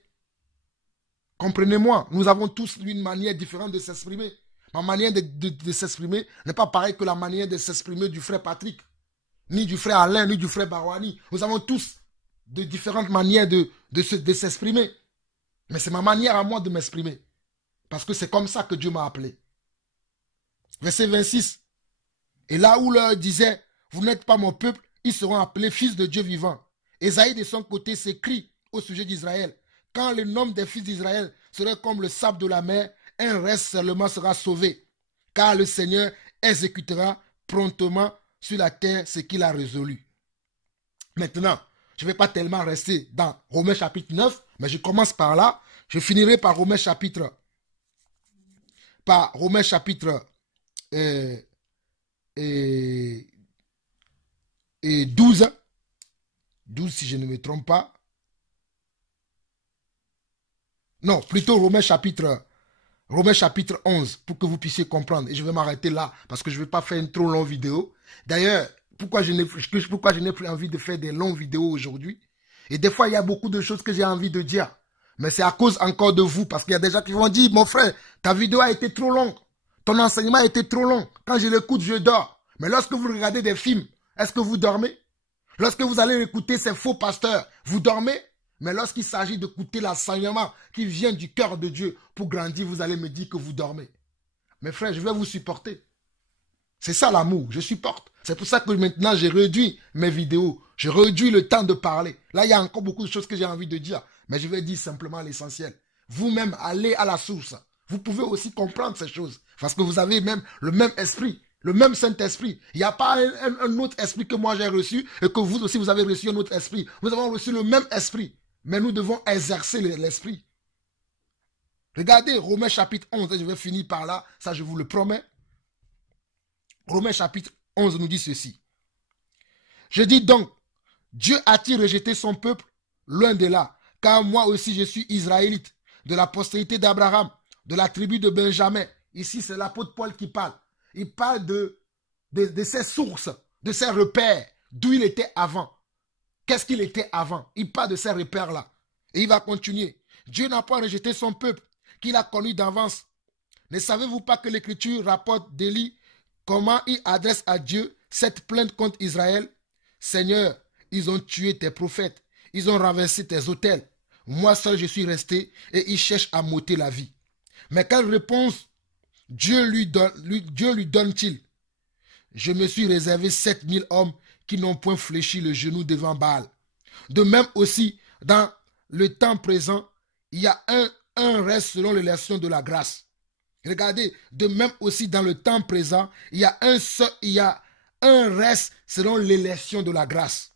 Comprenez-moi, nous avons tous une manière différente de s'exprimer. Ma manière de s'exprimer n'est pas pareille que la manière de s'exprimer du frère Patrick, ni du frère Alain, ni du frère Barouani. Nous avons tous de différentes manières de s'exprimer. Mais c'est ma manière à moi de m'exprimer. Parce que c'est comme ça que Dieu m'a appelé. Verset 26. Et là où leur disait, vous n'êtes pas mon peuple, ils seront appelés fils de Dieu vivant. Ésaïe de son côté s'écrie au sujet d'Israël. Quand le nombre des fils d'Israël serait comme le sable de la mer, un reste seulement sera sauvé. Car le Seigneur exécutera promptement sur la terre ce qu'il a résolu. Maintenant, je ne vais pas tellement rester dans Romains chapitre 9, mais je commence par là. Je finirai par Romains chapitre 12. 12 si je ne me trompe pas. Non, plutôt Romains chapitre 11 pour que vous puissiez comprendre. Et je vais m'arrêter là parce que je ne vais pas faire une trop longue vidéo. D'ailleurs, pourquoi je n'ai plus envie de faire des longues vidéos aujourd'hui? Et des fois, il y a beaucoup de choses que j'ai envie de dire. Mais c'est à cause encore de vous. Parce qu'il y a des gens qui vont dire, mon frère, ta vidéo a été trop longue. Ton enseignement a été trop long. Quand je l'écoute, je dors. Mais lorsque vous regardez des films, est-ce que vous dormez? Lorsque vous allez écouter ces faux pasteurs, vous dormez? Mais lorsqu'il s'agit d'écouter l'enseignement qui vient du cœur de Dieu pour grandir, vous allez me dire que vous dormez. Mes frères, je vais vous supporter. C'est ça l'amour, je supporte. C'est pour ça que maintenant j'ai réduit mes vidéos. Je réduis le temps de parler. Là, il y a encore beaucoup de choses que j'ai envie de dire. Mais je vais dire simplement l'essentiel. Vous-même, allez à la source. Vous pouvez aussi comprendre ces choses. Parce que vous avez même le même esprit. Le même Saint-Esprit. Il n'y a pas un autre esprit que moi j'ai reçu et que vous aussi vous avez reçu un autre esprit. Nous avons reçu le même esprit. Mais nous devons exercer l'esprit. Regardez Romains chapitre 11. Et je vais finir par là. Ça, je vous le promets. Romains chapitre 11 nous dit ceci. Je dis donc, Dieu a-t-il rejeté son peuple? Loin de là. Car moi aussi je suis israélite, de la postérité d'Abraham, de la tribu de Benjamin. Ici, c'est l'apôtre Paul qui parle. Il parle de ses sources, de ses repères, d'où il était avant. Qu'est-ce qu'il était avant? Il parle de ces repères-là. Et il va continuer. Dieu n'a pas rejeté son peuple, qu'il a connu d'avance. Ne savez-vous pas que l'Écriture rapporte d'Élie comment il adresse à Dieu cette plainte contre Israël? Seigneur, ils ont tué tes prophètes, ils ont renversé tes autels. Moi seul je suis resté et ils cherchent à m'ôter la vie. Mais quelle réponse Dieu lui donne-t-il? Je me suis réservé 7000 hommes qui n'ont point fléchi le genou devant Baal. De même aussi, dans le temps présent, il y a un reste selon l'élection de la grâce. Regardez, de même aussi dans le temps présent, il y a un reste selon l'élection de la grâce.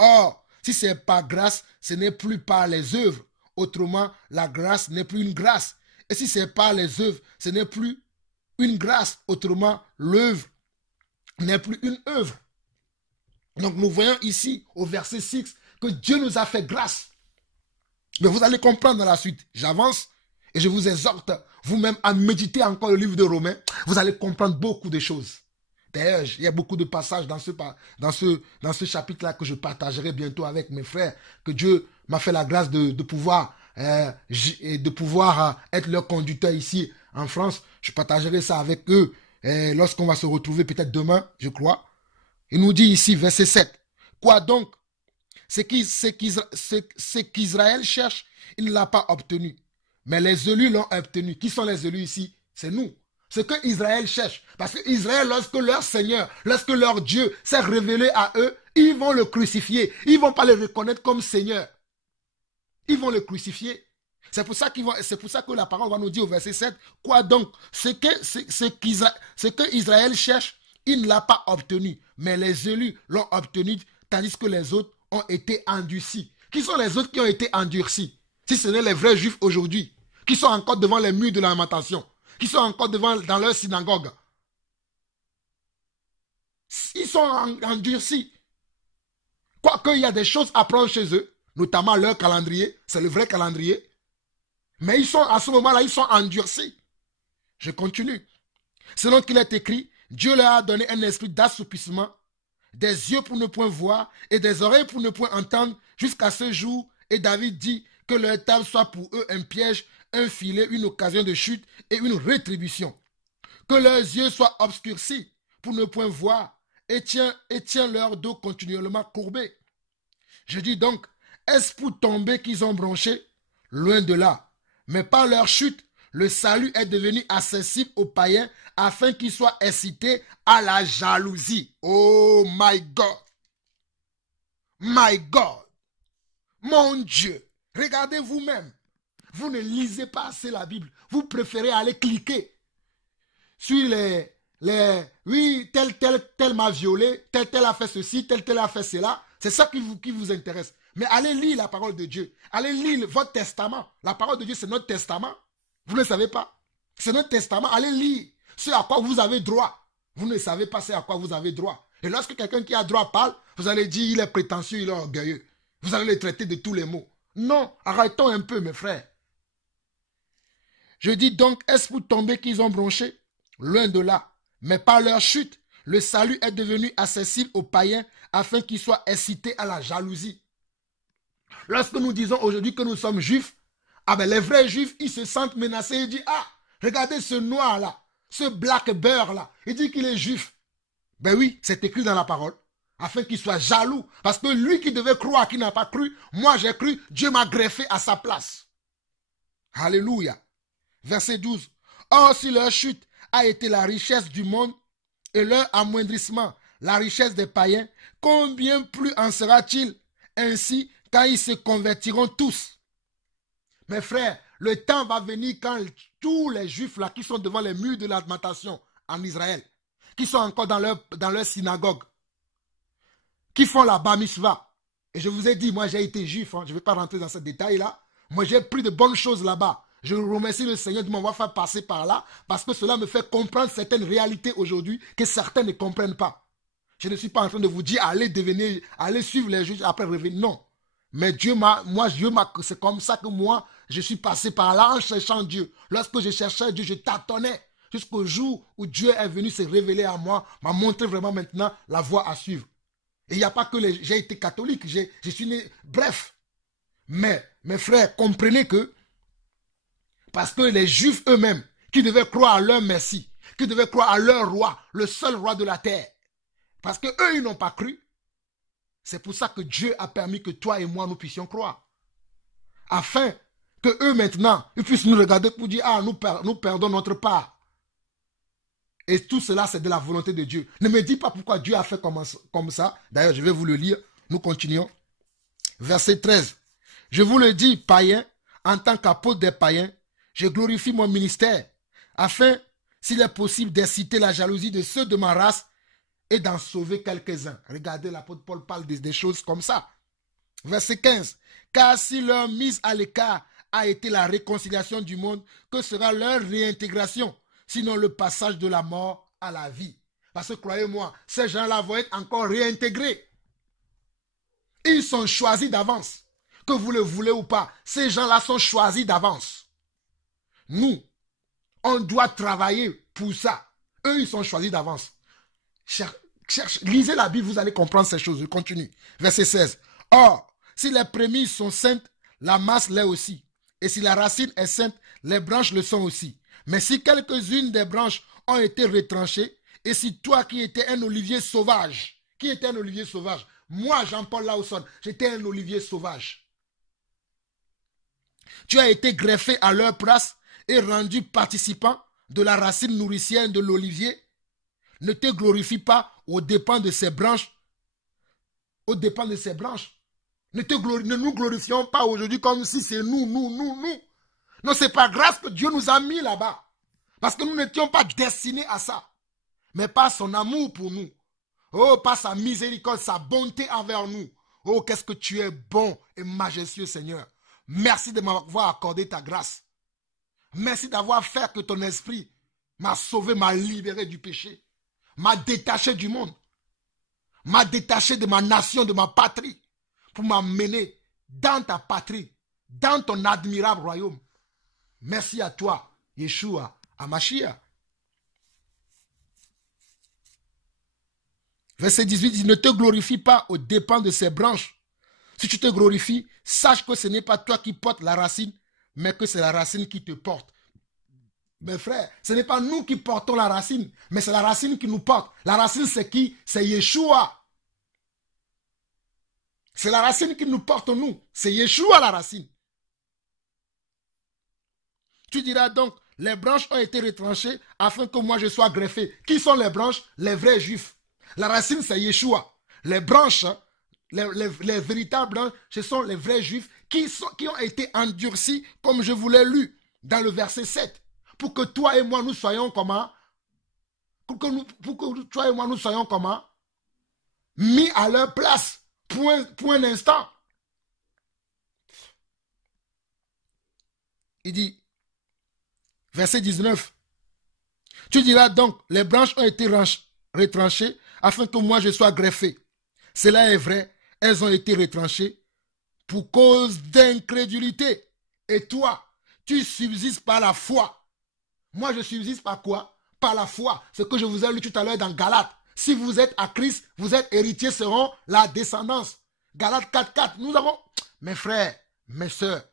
Or, si ce n'est pas grâce, ce n'est plus par les œuvres. Autrement, la grâce n'est plus une grâce. Et si ce n'est pas les œuvres, ce n'est plus une grâce. Autrement, l'œuvre n'est plus une œuvre. Donc nous voyons ici au verset 6 que Dieu nous a fait grâce. Mais vous allez comprendre dans la suite. J'avance et je vous exhorte vous-même à méditer encore le livre de Romains. Vous allez comprendre beaucoup de choses. D'ailleurs, il y a beaucoup de passages dans ce chapitre-là que je partagerai bientôt avec mes frères. Que Dieu m'a fait la grâce de pouvoir être leur conducteur ici en France. Je partagerai ça avec eux lorsqu'on va se retrouver peut-être demain, je crois. Il nous dit ici, verset 7. Quoi donc? Ce qu'Israël cherche, il ne l'a pas obtenu. Mais les élus l'ont obtenu. Qui sont les élus ici? C'est nous. Ce que Israël cherche. Parce que Israël, lorsque leur Seigneur, lorsque leur Dieu s'est révélé à eux, ils vont le crucifier. Ils ne vont pas le reconnaître comme Seigneur. Ils vont le crucifier. C'est pour ça que la parole va nous dire au verset 7, quoi donc? Ce que Israël cherche, il ne l'a pas obtenu. Mais les élus l'ont obtenu, tandis que les autres ont été endurcis. Qui sont les autres qui ont été endurcis? Si ce n'est les vrais juifs aujourd'hui, qui sont encore devant les murs de la lamentation, qui sont encore dans leur synagogue. Ils sont endurcis. Quoique il y a des choses à prendre chez eux, notamment leur calendrier, c'est le vrai calendrier. Mais à ce moment-là, ils sont endurcis. Je continue. Selon qu'il est écrit, Dieu leur a donné un esprit d'assoupissement, des yeux pour ne point voir et des oreilles pour ne point entendre jusqu'à ce jour. Et David dit que leur table soit pour eux un piège, un filet, une occasion de chute et une rétribution. Que leurs yeux soient obscurcis pour ne point voir et tient leur dos continuellement courbé. Je dis donc, est-ce pour tomber qu'ils ont bronché? Loin de là. Mais par leur chute, le salut est devenu accessible aux païens afin qu'ils soient incités à la jalousie. Oh my God! My God! Mon Dieu! Regardez vous-même. Vous ne lisez pas assez la Bible. Vous préférez aller cliquer sur oui, tel m'a violé, tel a fait ceci, tel a fait cela. C'est ça qui vous intéresse. Mais allez lire la parole de Dieu. Allez lire votre testament. La parole de Dieu, c'est notre testament. Vous ne le savez pas. C'est notre testament. Allez lire ce à quoi vous avez droit. Vous ne savez pas ce à quoi vous avez droit. Et lorsque quelqu'un qui a droit parle, vous allez dire il est prétentieux, il est orgueilleux. Vous allez le traiter de tous les mots. Non, arrêtons un peu, mes frères. Je dis donc, est-ce pour tomber qu'ils ont bronché? Loin de là. Mais par leur chute, le salut est devenu accessible aux païens afin qu'ils soient incités à la jalousie. Lorsque nous disons aujourd'hui que nous sommes juifs, les vrais juifs, ils se sentent menacés. Ils disent, regardez ce noir-là, ce black bear-là. Il dit qu'il est juif. Ben oui, c'est écrit dans la parole. Afin qu'il soit jaloux. Parce que lui qui devait croire, qui n'a pas cru, moi j'ai cru, Dieu m'a greffé à sa place. Alléluia. Verset 12. Or, si leur chute a été la richesse du monde et leur amoindrissement, la richesse des païens, combien plus en sera-t-il ainsi quand ils se convertiront tous? Mes frères, le temps va venir quand tous les juifs là qui sont devant les murs de l'alimentation en Israël, qui sont encore dans leur synagogue, qui font la bar mitzvah. Et je vous ai dit, moi j'ai été juif, hein, je ne vais pas rentrer dans ce détail-là. Moi j'ai pris de bonnes choses là-bas. Je remercie le Seigneur de m'avoir fait passer par là, parce que cela me fait comprendre certaines réalités aujourd'hui que certains ne comprennent pas. Je ne suis pas en train de vous dire, allez suivre les juifs, après revenir. Non. Mais c'est comme ça que moi, je suis passé par là en cherchant Dieu. Lorsque je cherchais Dieu, je tâtonnais. Jusqu'au jour où Dieu est venu se révéler à moi, m'a montré vraiment maintenant la voie à suivre. Et il n'y a pas que j'ai été catholique, je suis né, bref. Mais, mes frères, comprenez que, parce que les Juifs eux-mêmes, qui devaient croire à leur Messie, qui devaient croire à leur roi, le seul roi de la terre, parce qu'eux, ils n'ont pas cru, c'est pour ça que Dieu a permis que toi et moi, nous puissions croire. Afin que eux, maintenant, ils puissent nous regarder pour dire, ah, nous perdons notre part. Et tout cela, c'est de la volonté de Dieu. Ne me dis pas pourquoi Dieu a fait comme ça. D'ailleurs, je vais vous le lire. Nous continuons. Verset 13. Je vous le dis, païens, en tant qu'apôtre des païens, je glorifie mon ministère, afin, s'il est possible, d'inciter la jalousie de ceux de ma race et d'en sauver quelques-uns. Regardez, l'apôtre Paul parle des choses comme ça. Verset 15. Car si leur mise à l'écart a été la réconciliation du monde, que sera leur réintégration? Sinon le passage de la mort à la vie. Parce que croyez-moi, ces gens-là vont être encore réintégrés. Ils sont choisis d'avance. Que vous le voulez ou pas, ces gens-là sont choisis d'avance. Nous, on doit travailler pour ça. Eux, ils sont choisis d'avance. Lisez la Bible, vous allez comprendre ces choses. Je continue. Verset 16. Or, si les prémices sont saintes, la masse l'est aussi. Et si la racine est sainte, les branches le sont aussi. Mais si quelques-unes des branches ont été retranchées, et si toi qui étais un olivier sauvage, moi, Jean-Paul Lawson, j'étais un olivier sauvage. Tu as été greffé à leur place et rendu participant de la racine nourricière de l'olivier. Ne te glorifie pas aux dépens de ces branches. Aux dépens de ces branches. Ne nous glorifions pas aujourd'hui comme si c'est nous. Non, c'est pas grâce que Dieu nous a mis là-bas. Parce que nous n'étions pas destinés à ça. Mais par son amour pour nous. Oh, par sa miséricorde, sa bonté envers nous. Oh, qu'est-ce que tu es bon et majestueux, Seigneur. Merci de m'avoir accordé ta grâce. Merci d'avoir fait que ton esprit m'a sauvé, m'a libéré du péché. M'a détaché du monde. M'a détaché de ma nation, de ma patrie. Pour m'amener dans ta patrie. Dans ton admirable royaume. Merci à toi, Yeshua, Hamashiach. Verset 18 dit, ne te glorifie pas aux dépens de ces branches. Si tu te glorifies, sache que ce n'est pas toi qui portes la racine, mais que c'est la racine qui te porte. Mes frères, ce n'est pas nous qui portons la racine, mais c'est la racine qui nous porte. La racine, c'est qui? C'est Yeshua. C'est la racine qui nous porte, nous. C'est Yeshua la racine. Tu diras donc, les branches ont été retranchées afin que moi je sois greffé. Qui sont les branches? Les vrais juifs. La racine, c'est Yeshua. Les branches, les véritables branches, ce sont les vrais juifs qui ont été endurcis, comme je vous l'ai lu dans le verset 7. Pour que toi et moi, nous soyons comment? Pour que toi et moi, nous soyons comment? Mis à leur place. Pour un instant. Il dit, verset 19. Tu diras donc, les branches ont été retranchées afin que moi je sois greffé. Cela est vrai, elles ont été retranchées pour cause d'incrédulité. Et toi, tu subsistes par la foi. Moi je subsiste par quoi? Par la foi. Ce que je vous ai lu tout à l'heure dans Galates. Si vous êtes à Christ, vous êtes héritiers selon la descendance. Galates 4.4. Nous avons, mes frères, mes sœurs,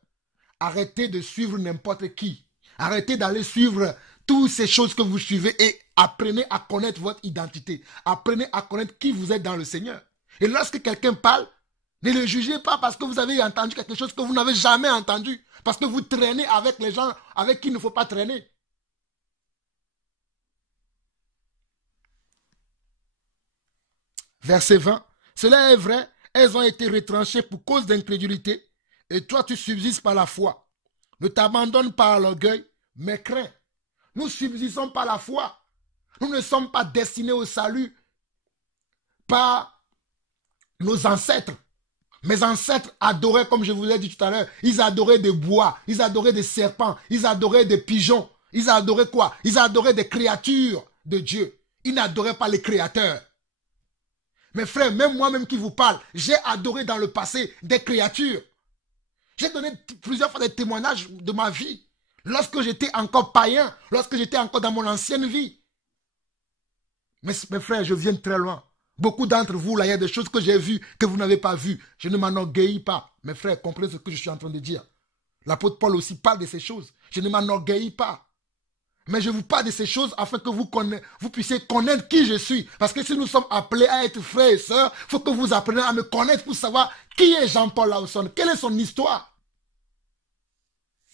arrêtez de suivre n'importe qui. Arrêtez d'aller suivre toutes ces choses que vous suivez et apprenez à connaître votre identité. Apprenez à connaître qui vous êtes dans le Seigneur. Et lorsque quelqu'un parle, ne le jugez pas parce que vous avez entendu quelque chose que vous n'avez jamais entendu. Parce que vous traînez avec les gens avec qui il ne faut pas traîner. Verset 20. Cela est vrai, elles ont été retranchées pour cause d'incrédulité, et toi tu subsistes par la foi. Ne t'abandonne pas à l'orgueil, mais crains. Nous subsistons par la foi. Nous ne sommes pas destinés au salut par nos ancêtres. Mes ancêtres adoraient, comme je vous l'ai dit tout à l'heure, ils adoraient des bois, ils adoraient des serpents, ils adoraient des pigeons. Ils adoraient quoi? Ils adoraient des créatures de Dieu. Ils n'adoraient pas les créateurs. Mes frères, même moi-même qui vous parle, j'ai adoré dans le passé des créatures. J'ai donné plusieurs fois des témoignages de ma vie. Lorsque j'étais encore païen, lorsque j'étais encore dans mon ancienne vie. Mais mes frères, je viens de très loin. Beaucoup d'entre vous, là, il y a des choses que j'ai vues, que vous n'avez pas vues. Je ne m'enorgueillis pas. Mes frères, comprenez ce que je suis en train de dire. L'apôtre Paul aussi parle de ces choses. Je ne m'enorgueillis pas. Mais je vous parle de ces choses afin que vous puissiez connaître qui je suis. Parce que si nous sommes appelés à être frères et sœurs, il faut que vous appreniez à me connaître pour savoir qui est Jean-Paul Lawson. Quelle est son histoire?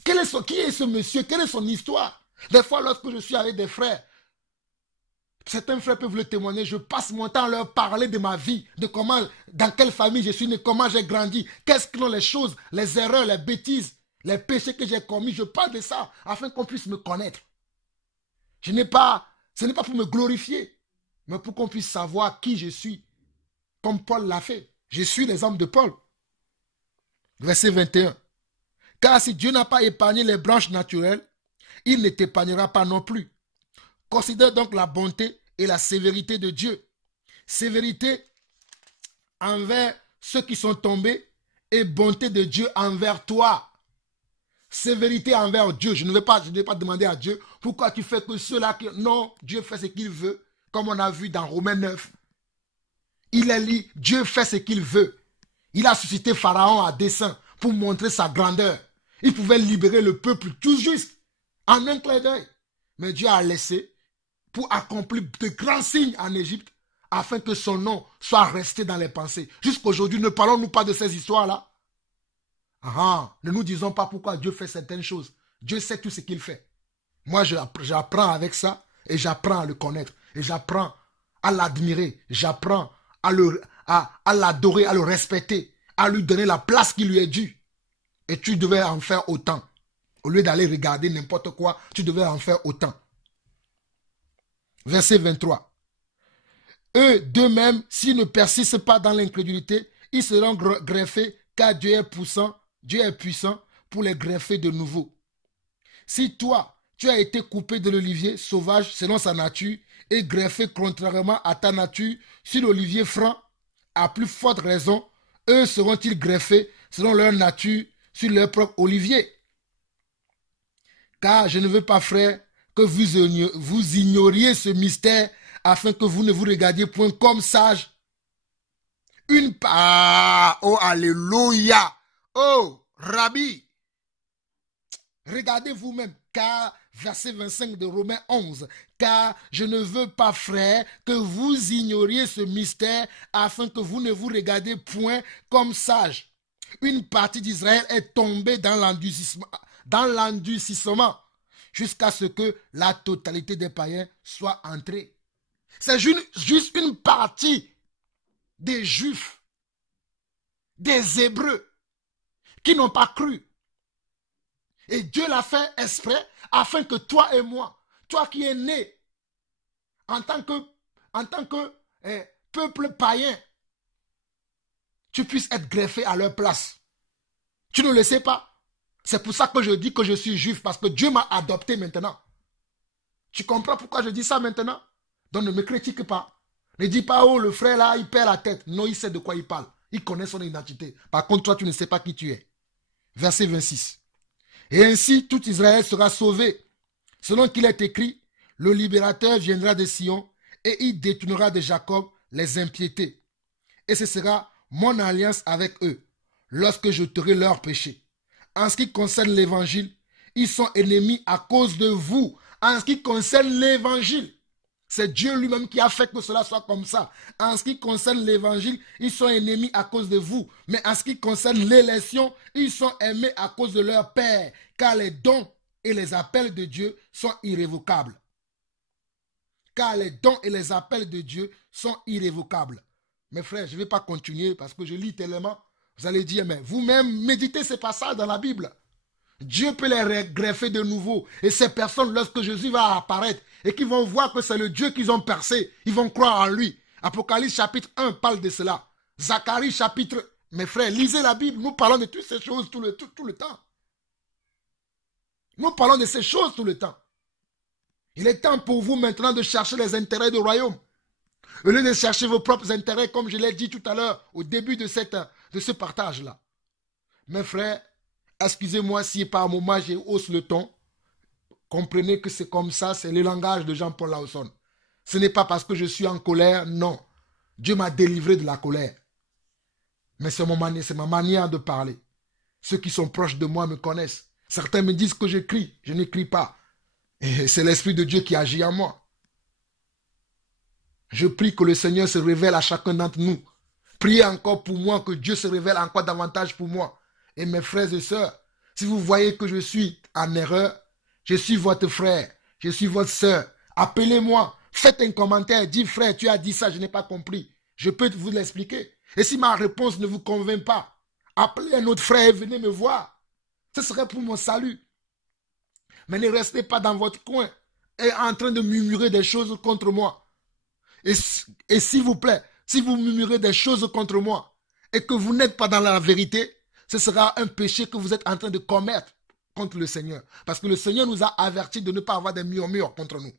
Qui est ce monsieur? Quelle est son histoire? Des fois, lorsque je suis avec des frères, certains frères peuvent le témoigner, je passe mon temps à leur parler de ma vie, de comment, dans quelle famille je suis né, comment j'ai grandi, qu'est-ce que sont les choses, les erreurs, les bêtises, les péchés que j'ai commis. Je parle de ça afin qu'on puisse me connaître. Ce n'est pas pour me glorifier, mais pour qu'on puisse savoir qui je suis, comme Paul l'a fait. Je suis l'exemple de Paul. Verset 21. Car si Dieu n'a pas épargné les branches naturelles, il ne t'épargnera pas non plus. Considère donc la bonté et la sévérité de Dieu. Sévérité envers ceux qui sont tombés et bonté de Dieu envers toi. Sévérité envers Dieu. Je ne vais pas demander à Dieu pourquoi tu fais que cela. Non, Dieu fait ce qu'il veut, comme on a vu dans Romains 9. Il est dit, Dieu fait ce qu'il veut. Il a suscité Pharaon à dessein pour montrer sa grandeur. Il pouvait libérer le peuple tout juste en un clin d'œil. Mais Dieu a laissé pour accomplir de grands signes en Égypte afin que son nom soit resté dans les pensées. Jusqu'aujourd'hui, ne parlons-nous pas de ces histoires-là? Ne nous disons pas pourquoi Dieu fait certaines choses. Dieu sait tout ce qu'il fait. Moi, j'apprends avec ça et j'apprends à le connaître. Et j'apprends à l'admirer. J'apprends à l'adorer, à le respecter, à lui donner la place qui lui est due. Et tu devais en faire autant. Au lieu d'aller regarder n'importe quoi, tu devais en faire autant. Verset 23. Eux, d'eux-mêmes, s'ils ne persistent pas dans l'incrédulité, ils seront greffés car Dieu est puissant pour les greffer de nouveau. Si toi, tu as été coupé de l'olivier sauvage selon sa nature et greffé contrairement à ta nature sur l'olivier franc, à plus forte raison, eux seront-ils greffés selon leur nature sur leur propre olivier. Car je ne veux pas, frère, que vous ignoriez ce mystère afin que vous ne vous regardiez point comme sages. Oh, alléluia! Oh, Rabbi! Regardez vous-même, car, verset 25 de Romains 11, car je ne veux pas, frère, que vous ignoriez ce mystère afin que vous ne vous regardiez point comme sages. Une partie d'Israël est tombée dans l'endurcissement jusqu'à ce que la totalité des païens soit entrée. C'est juste une partie des Juifs, des Hébreux, qui n'ont pas cru. Et Dieu l'a fait exprès afin que toi et moi, toi qui es né en tant que peuple païen, tu puisses être greffé à leur place. Tu ne le sais pas. C'est pour ça que je dis que je suis juif, parce que Dieu m'a adopté maintenant. Tu comprends pourquoi je dis ça maintenant? Donc ne me critique pas. Ne dis pas, oh, le frère là, il perd la tête. Non, il sait de quoi il parle. Il connaît son identité. Par contre, toi, tu ne sais pas qui tu es. Verset 26. Et ainsi, tout Israël sera sauvé. Selon qu'il est écrit, le libérateur viendra de Sion et il détournera de Jacob les impiétés. Et ce sera mon alliance avec eux, lorsque j'ôterai leurs péchés. En ce qui concerne l'évangile, ils sont ennemis à cause de vous. En ce qui concerne l'évangile, c'est Dieu lui-même qui a fait que cela soit comme ça. En ce qui concerne l'évangile, ils sont ennemis à cause de vous. Mais en ce qui concerne l'élection, ils sont aimés à cause de leur Père. Car les dons et les appels de Dieu sont irrévocables. Car les dons et les appels de Dieu sont irrévocables. Mes frères, je ne vais pas continuer parce que je lis tellement. Vous allez dire, mais vous-même, méditez ces passages dans la Bible. Dieu peut les greffer de nouveau. Et ces personnes, lorsque Jésus va apparaître et qu'ils vont voir que c'est le Dieu qu'ils ont percé, ils vont croire en lui. Apocalypse chapitre 1 parle de cela. Zacharie chapitre... Mes frères, lisez la Bible. Nous parlons de toutes ces choses tout le temps. Nous parlons de ces choses tout le temps. Il est temps pour vous maintenant de chercher les intérêts du royaume. Au lieu de chercher vos propres intérêts, comme je l'ai dit tout à l'heure, au début de ce partage-là. Mes frères, excusez-moi si par moment je hausse le ton. Comprenez que c'est comme ça, c'est le langage de Jean-Paul Lawson. Ce n'est pas parce que je suis en colère, non. Dieu m'a délivré de la colère. Mais c'est ma manière de parler. Ceux qui sont proches de moi me connaissent. Certains me disent que je crie. Je ne crie pas. Et c'est l'Esprit de Dieu qui agit en moi. Je prie que le Seigneur se révèle à chacun d'entre nous. Priez encore pour moi, que Dieu se révèle encore davantage pour moi. Et mes frères et sœurs, si vous voyez que je suis en erreur, je suis votre frère, je suis votre sœur. Appelez-moi, faites un commentaire, dites frère, tu as dit ça, je n'ai pas compris. Je peux vous l'expliquer. Et si ma réponse ne vous convainc pas, appelez un autre frère et venez me voir. Ce serait pour mon salut. Mais ne restez pas dans votre coin et en train de murmurer des choses contre moi. Et s'il vous plaît, si vous murmurez des choses contre moi et que vous n'êtes pas dans la vérité, ce sera un péché que vous êtes en train de commettre contre le Seigneur. Parce que le Seigneur nous a avertis de ne pas avoir des murmures contre nous.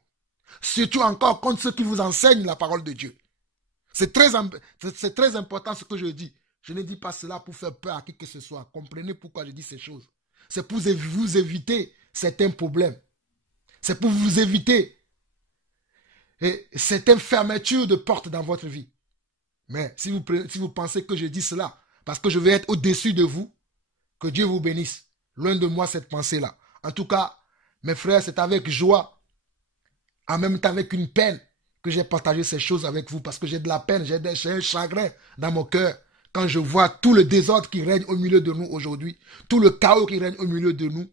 Surtout encore contre ceux qui vous enseignent la parole de Dieu. C'est très important ce que je dis. Je ne dis pas cela pour faire peur à qui que ce soit. Comprenez pourquoi je dis ces choses. C'est pour vous éviter certains problèmes. C'est pour vous éviter certaines fermetures de portes dans votre vie. Mais si vous pensez que je dis cela parce que je vais être au-dessus de vous, que Dieu vous bénisse. Loin de moi cette pensée-là. En tout cas, mes frères, c'est avec joie, en même temps avec une peine, que j'ai partagé ces choses avec vous, parce que j'ai de la peine, j'ai un chagrin dans mon cœur quand je vois tout le désordre qui règne au milieu de nous aujourd'hui, tout le chaos qui règne au milieu de nous.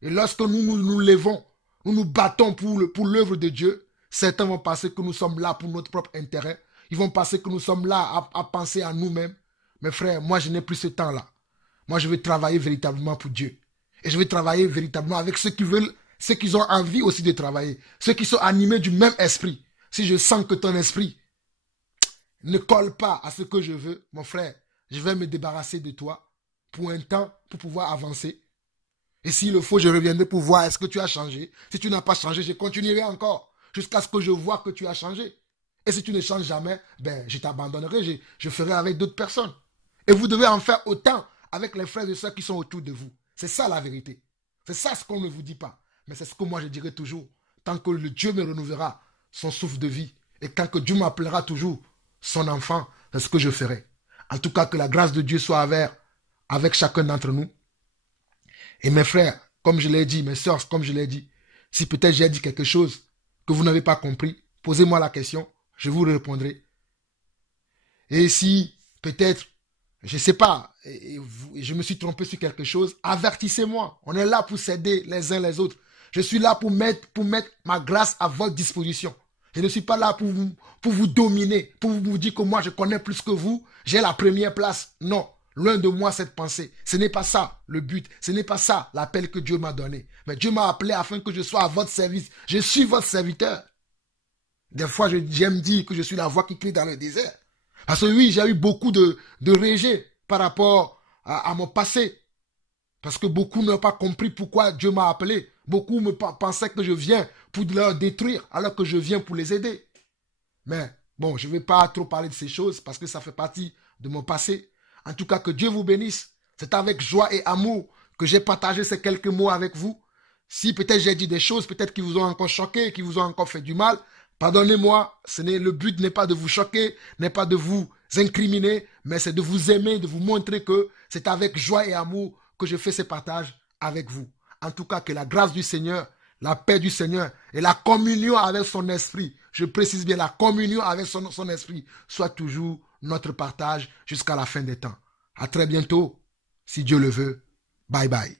Et lorsque nous nous levons, nous nous battons pour l'œuvre de Dieu, certains vont penser que nous sommes là pour notre propre intérêt. Ils vont penser que nous sommes là à penser à nous-mêmes. Mes frères, moi je n'ai plus ce temps-là. Moi je vais travailler véritablement pour Dieu. Et je vais travailler véritablement avec ceux qui veulent, ceux qui ont envie aussi de travailler. Ceux qui sont animés du même esprit. Si je sens que ton esprit ne colle pas à ce que je veux, mon frère, je vais me débarrasser de toi pour un temps, pour pouvoir avancer. Et s'il le faut, je reviendrai pour voir est-ce que tu as changé. Si tu n'as pas changé, je continuerai encore jusqu'à ce que je vois que tu as changé. Et si tu ne changes jamais, ben, je t'abandonnerai, je ferai avec d'autres personnes. Et vous devez en faire autant avec les frères et sœurs qui sont autour de vous. C'est ça la vérité. C'est ça ce qu'on ne vous dit pas. Mais c'est ce que moi je dirai toujours. Tant que le Dieu me renouvellera son souffle de vie. Et quand que Dieu m'appellera toujours son enfant, c'est ce que je ferai. En tout cas, que la grâce de Dieu soit avec chacun d'entre nous. Et mes frères, comme je l'ai dit, mes sœurs, comme je l'ai dit, si peut-être j'ai dit quelque chose que vous n'avez pas compris, posez-moi la question, je vous répondrai. Et si peut-être, je ne sais pas, je me suis trompé sur quelque chose, avertissez-moi. On est là pour s'aider les uns les autres. Je suis là pour mettre ma grâce à votre disposition. Je ne suis pas là pour vous dominer, pour vous dire que moi je connais plus que vous, j'ai la première place. Non, loin de moi cette pensée. Ce n'est pas ça le but, ce n'est pas ça l'appel que Dieu m'a donné. Mais Dieu m'a appelé afin que je sois à votre service. Je suis votre serviteur. Des fois, j'aime dire que je suis la voix qui crie dans le désert. Parce que oui, j'ai eu beaucoup de rejet par rapport à mon passé. Parce que beaucoup n'ont pas compris pourquoi Dieu m'a appelé. Beaucoup me pensaient que je viens pour leur détruire, alors que je viens pour les aider. Mais bon, je ne vais pas trop parler de ces choses parce que ça fait partie de mon passé. En tout cas, que Dieu vous bénisse. C'est avec joie et amour que j'ai partagé ces quelques mots avec vous. Si peut-être j'ai dit des choses, peut-être qui vous ont encore choqué, qui vous ont encore fait du mal, pardonnez-moi. Le but n'est pas de vous choquer, n'est pas de vous incriminer, mais c'est de vous aimer, de vous montrer que c'est avec joie et amour que je fais ces partages avec vous. En tout cas, que la grâce du Seigneur, la paix du Seigneur et la communion avec son esprit, je précise bien la communion avec son esprit, soit toujours notre partage jusqu'à la fin des temps. À très bientôt, si Dieu le veut. Bye bye.